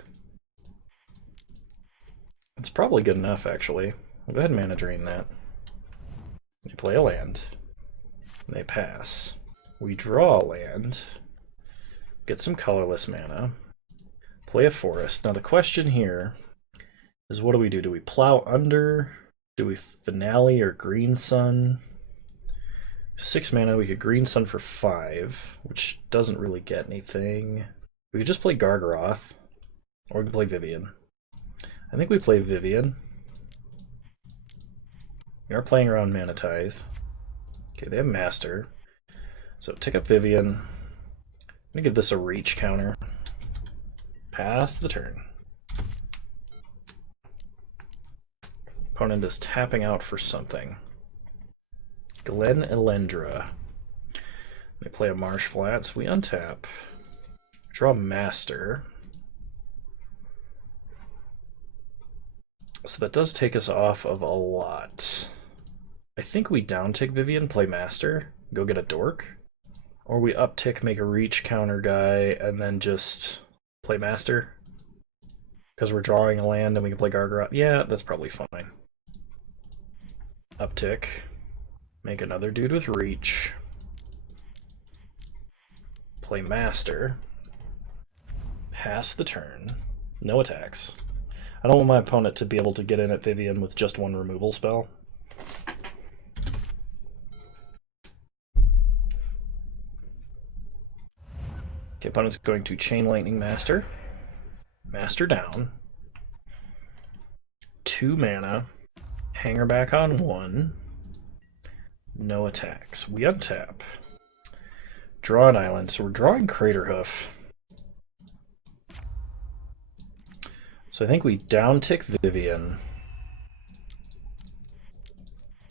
It's probably good enough, actually. I'll go ahead and Mana Drain that. They play a land. They pass. We draw a land. Get some colorless mana. Play a forest. Now the question here is, what do we do? Do we plow under? Do we finale or green sun? 6 mana, we could green sun for 5, which doesn't really get anything. We could just play Gargaroth, or we could play Vivian. I think we play Vivian. We are playing around Mana Tithe. Okay, they have Master. So tick up Vivian. I'm gonna give this a reach counter. Pass the turn. Opponent is tapping out for something. Glen Elendra. They play a Marsh Flats. We untap. Draw Master. So that does take us off of a lot. I think we downtick Vivian, play Master, go get a Dork. Or we uptick, make a reach counter guy, and then just play Master. Because we're drawing a land and we can play Gargaroth. Yeah, that's probably fine. Uptick. Make another dude with reach. Play Master. Pass the turn. No attacks. I don't want my opponent to be able to get in at Vivian with just one removal spell. Okay, opponent's going to Chain Lightning Master. Master down. 2 mana. Hanger back on 1. No attacks. We untap. Draw an island. So we're drawing Crater Hoof. So I think we downtick Vivian.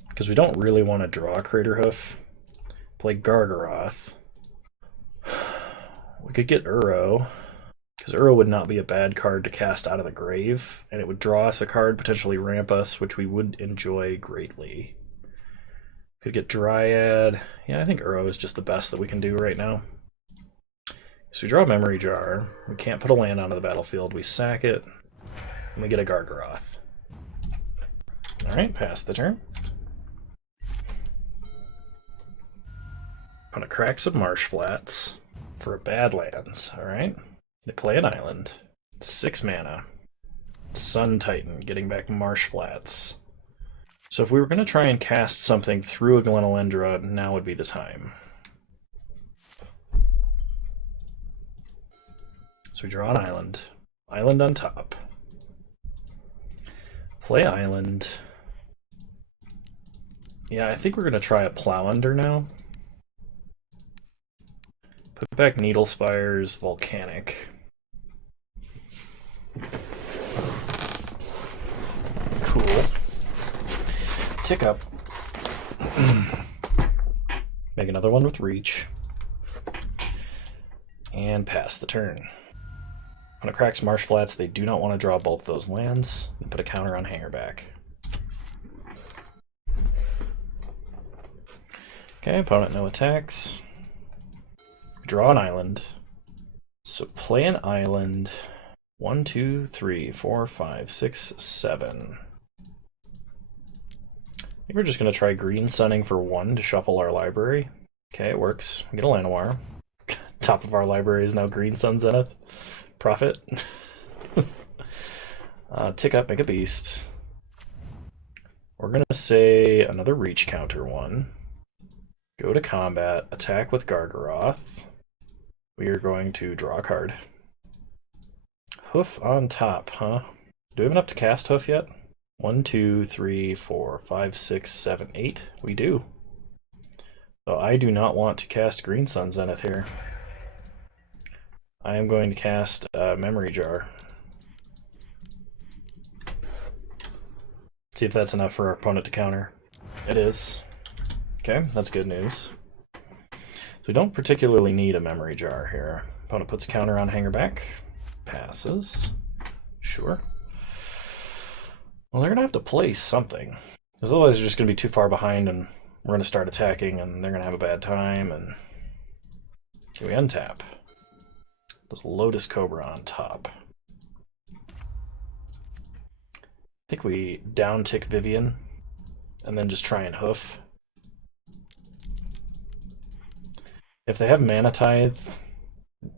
Because we don't really want to draw Crater Hoof. Play Gargaroth. We could get Uro, because Uro would not be a bad card to cast out of the grave, and it would draw us a card, potentially ramp us, which we would enjoy greatly. Could get Dryad. Yeah, I think Uro is just the best that we can do right now. So we draw a Memory Jar. We can't put a land onto the battlefield. We sack it, and we get a Gargaroth. Alright, pass the turn. I'm gonna crack some Marsh Flats for a Badlands, alright? They play an island. 6 mana. Sun Titan, getting back Marsh Flats. So if we were going to try and cast something through a Glen Elendra, now would be the time. So we draw an island. Island on top. Play island. Yeah, I think we're going to try a Plow Under now. Put back Needle Spires, Volcanic. Cool. Tick up. Make another one with reach. And pass the turn. When it cracks Marsh Flats, they do not want to draw both those lands. And put a counter on Hangerback. Okay, opponent no attacks. Draw an island. So play an island. 1, 2, 3, 4, 5, 6, 7. I think we're just going to try green sunning for 1 to shuffle our library. Okay, it works. We get a Llanowar. Top of our library is now Green Sun Zenith. Profit. Tick up, make a beast. We're going to say another reach counter one. Go to combat, attack with Gargaroth. We are going to draw a card. Hoof on top, huh? Do we have enough to cast Hoof yet? 1, 2, 3, 4, 5, 6, 7, 8. We do. So I do not want to cast Green Sun Zenith here. I am going to cast Memory Jar. See if that's enough for our opponent to counter. It is. Okay, that's good news. So we don't particularly need a Memory Jar here. Opponent puts a counter on Hanger Back. Passes. Sure. Well, they're going to have to play something. Because otherwise they're just going to be too far behind and we're going to start attacking and they're going to have a bad time. And okay, we untap. There's Lotus Cobra on top. I think we down tick Vivian and then just try and Hoof. If they have Mana Tithe,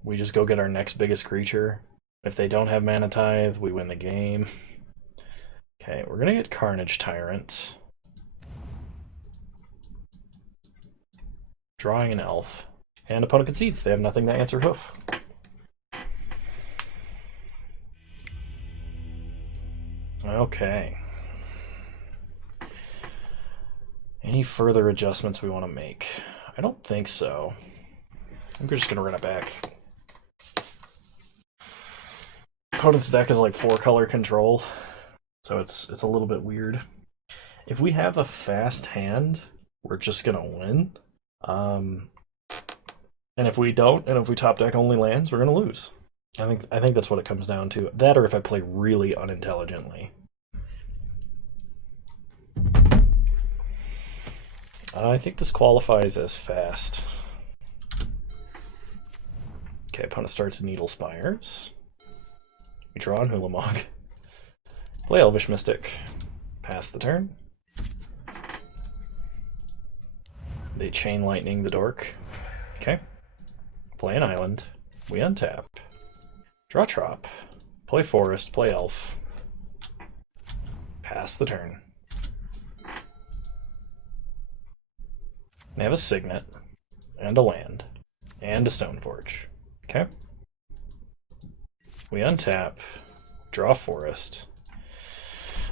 we just go get our next biggest creature. If they don't have Mana Tithe, we win the game. Okay, we're gonna get Carnage Tyrant. Drawing an elf. And opponent concedes, they have nothing to answer Hoof. Okay. Any further adjustments we want to make? I don't think so. I think we're just going to run it back. Opponent's deck is like 4-color control, so it's a little bit weird. If we have a fast hand, we're just going to win. And if we don't, and if we top deck only lands, we're going to lose. I think that's what it comes down to. That or if I play really unintelligently. I think this qualifies as fast. Okay, opponent starts Needle Spires. We draw on Hulamog. Play Elvish Mystic. Pass the turn. They Chain Lightning the Dork. Okay. Play an island. We untap. Draw Trop. Play Forest. Play Elf. Pass the turn. They have a Signet, and a land, and a Stoneforge. Okay. We untap, draw Forest,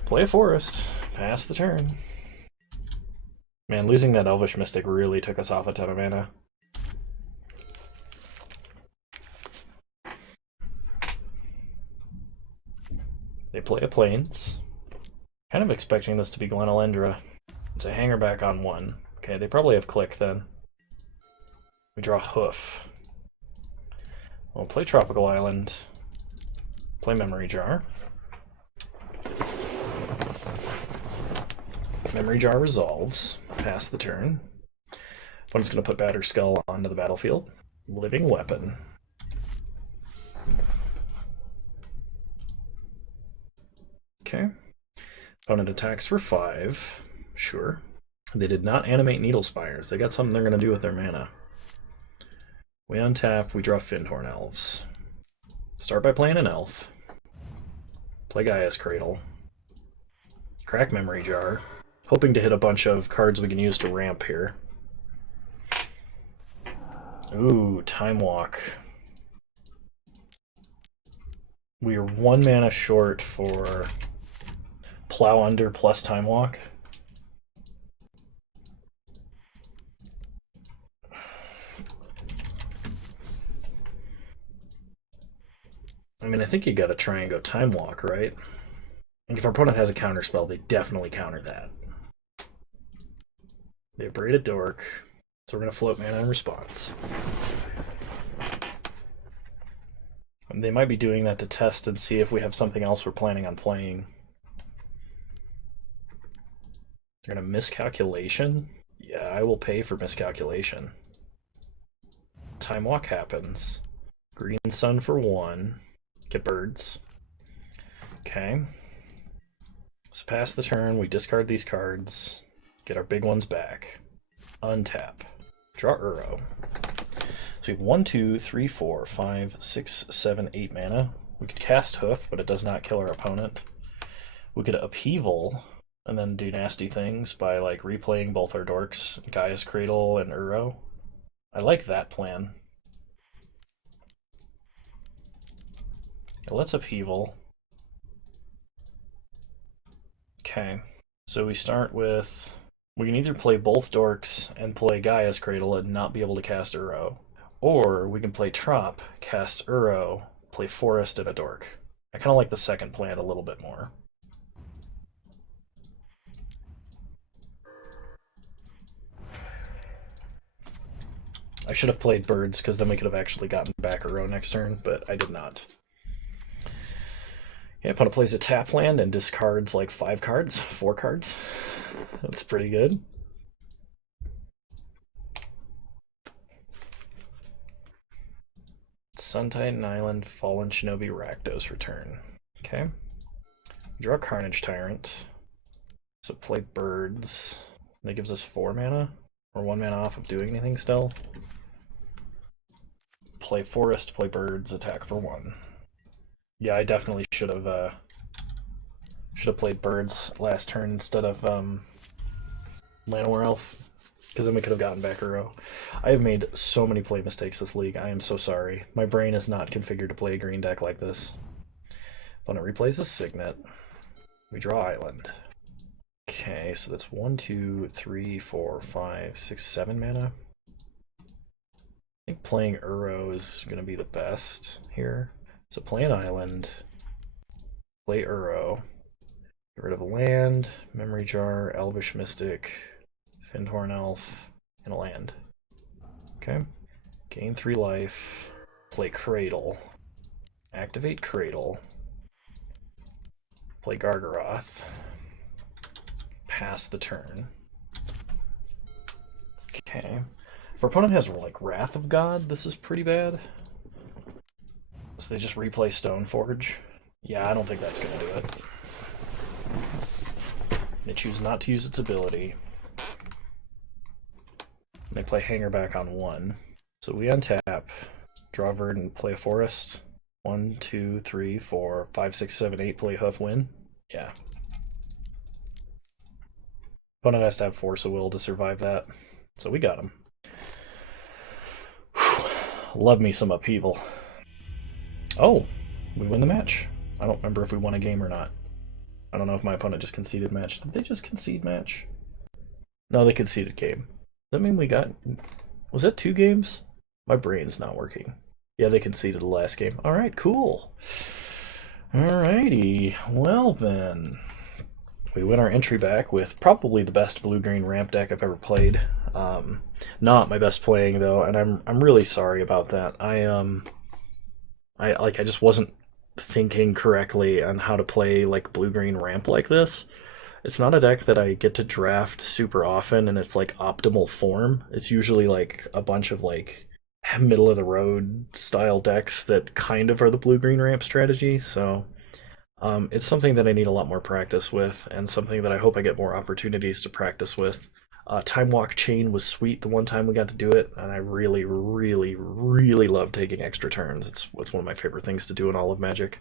play a Forest, pass the turn. Man, losing that Elvish Mystic really took us off a ton of mana. They play a Plains. Kind of expecting this to be Glenelendra. It's a Hanger Back on 1. Okay, they probably have Click then. We draw Hoof. We'll play Tropical Island. Play Memory Jar. Memory Jar resolves. Pass the turn. Opponent's going to put Batter Skull onto the battlefield. Living Weapon. Okay. Opponent attacks for 5. Sure. They did not animate Needle Spires. They got something they're going to do with their mana. We untap, we draw Fyndhorn Elves. Start by playing an Elf. Play Gaia's Cradle. Crack Memory Jar. Hoping to hit a bunch of cards we can use to ramp here. Ooh, Timewalk. We are 1 mana short for Plow Under plus Timewalk. I mean, I think you gotta try and go Timewalk, right? And if our opponent has a counter spell, they definitely counter that. They have Braided Dork, so we're gonna float mana in response. And they might be doing that to test and see if we have something else we're planning on playing. They're gonna Miscalculation? Yeah, I will pay for Miscalculation. Timewalk happens. Green Sun for 1. Get birds. Okay. So pass the turn, we discard these cards, get our big ones back. Untap. Draw Uro. So we have 1, 2, 3, 4, 5, 6, 7, 8 mana. We could cast Hoof, but it does not kill our opponent. We could Upheaval and then do nasty things by like replaying both our dorks, Gaia's Cradle and Uro. I like that plan. Let's Upheaval. Okay, so we start with, we can either play both dorks and play Gaia's Cradle and not be able to cast Uro, or we can play Trop, cast Uro, play Forest and a dork. I kind of like the second plan a little bit more. I should have played Birds, because then we could have actually gotten back Uro next turn, but I did not. Yeah, opponent plays a tap land and discards like 4 cards. That's pretty good. Sun Titan Island, Fallen Shinobi, Rakdos return. Okay. Draw Carnage Tyrant. So play Birds. That gives us 4 mana, or 1 mana off of doing anything still. Play Forest, play Birds, attack for 1. Yeah, I definitely should have played Birds last turn instead of Llanowar Elf, because then we could have gotten back Uro. I have made so many play mistakes this league. I am so sorry. My brain is not configured to play a green deck like this. Opponent replays a Signet. We draw Island. Okay, so that's 1, 2, 3, 4, 5, 6, 7 mana. I think playing Uro is going to be the best here. So play an Island, play Uro, get rid of a land, Memory Jar, Elvish Mystic, Fyndhorn Elf, and a land. Okay. Gain 3 life, play Cradle, activate Cradle, play Gargaroth, pass the turn. Okay. If our opponent has like Wrath of God, this is pretty bad. So they just replay Stoneforge. Yeah, I don't think that's going to do it. They choose not to use its ability. They play Hanger back on 1. So we untap, draw Verdant, play a Forest. 1, 2, 3, 4, 5, 6, 7, 8, play Hoof, win. Yeah. Opponent has to have Force of Will to survive that. So we got him. Whew. Love me some Upheaval. Oh, we win the match. I don't remember if we won a game or not. I don't know if my opponent just conceded match. Did they just concede match? No, they conceded game. Does that mean we got... Was that 2 games? My brain's not working. Yeah, they conceded the last game. Alright, cool. Alrighty. Well then. We win our entry back with probably the best blue-green ramp deck I've ever played. Not my best playing though, and I'm really sorry about that. I just wasn't thinking correctly on how to play like blue-green ramp like this. It's not a deck that I get to draft super often, and it's like optimal form. It's usually like a bunch of like middle of the road style decks that kind of are the blue-green ramp strategy. So it's something that I need a lot more practice with, and something that I hope I get more opportunities to practice with. Timewalk Chain was sweet the one time we got to do it, and I really, really, really love taking extra turns. It's one of my favorite things to do in all of Magic.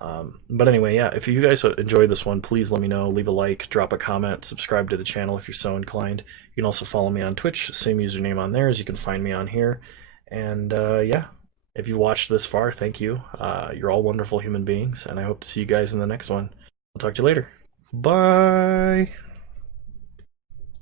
But anyway, yeah, if you guys enjoyed this one, please let me know. Leave a like, drop a comment, subscribe to the channel if you're so inclined. You can also follow me on Twitch, same username on there as you can find me on here. And yeah, if you watched this far, thank you. You're all wonderful human beings, and I hope to see you guys in the next one. I'll talk to you later. Bye!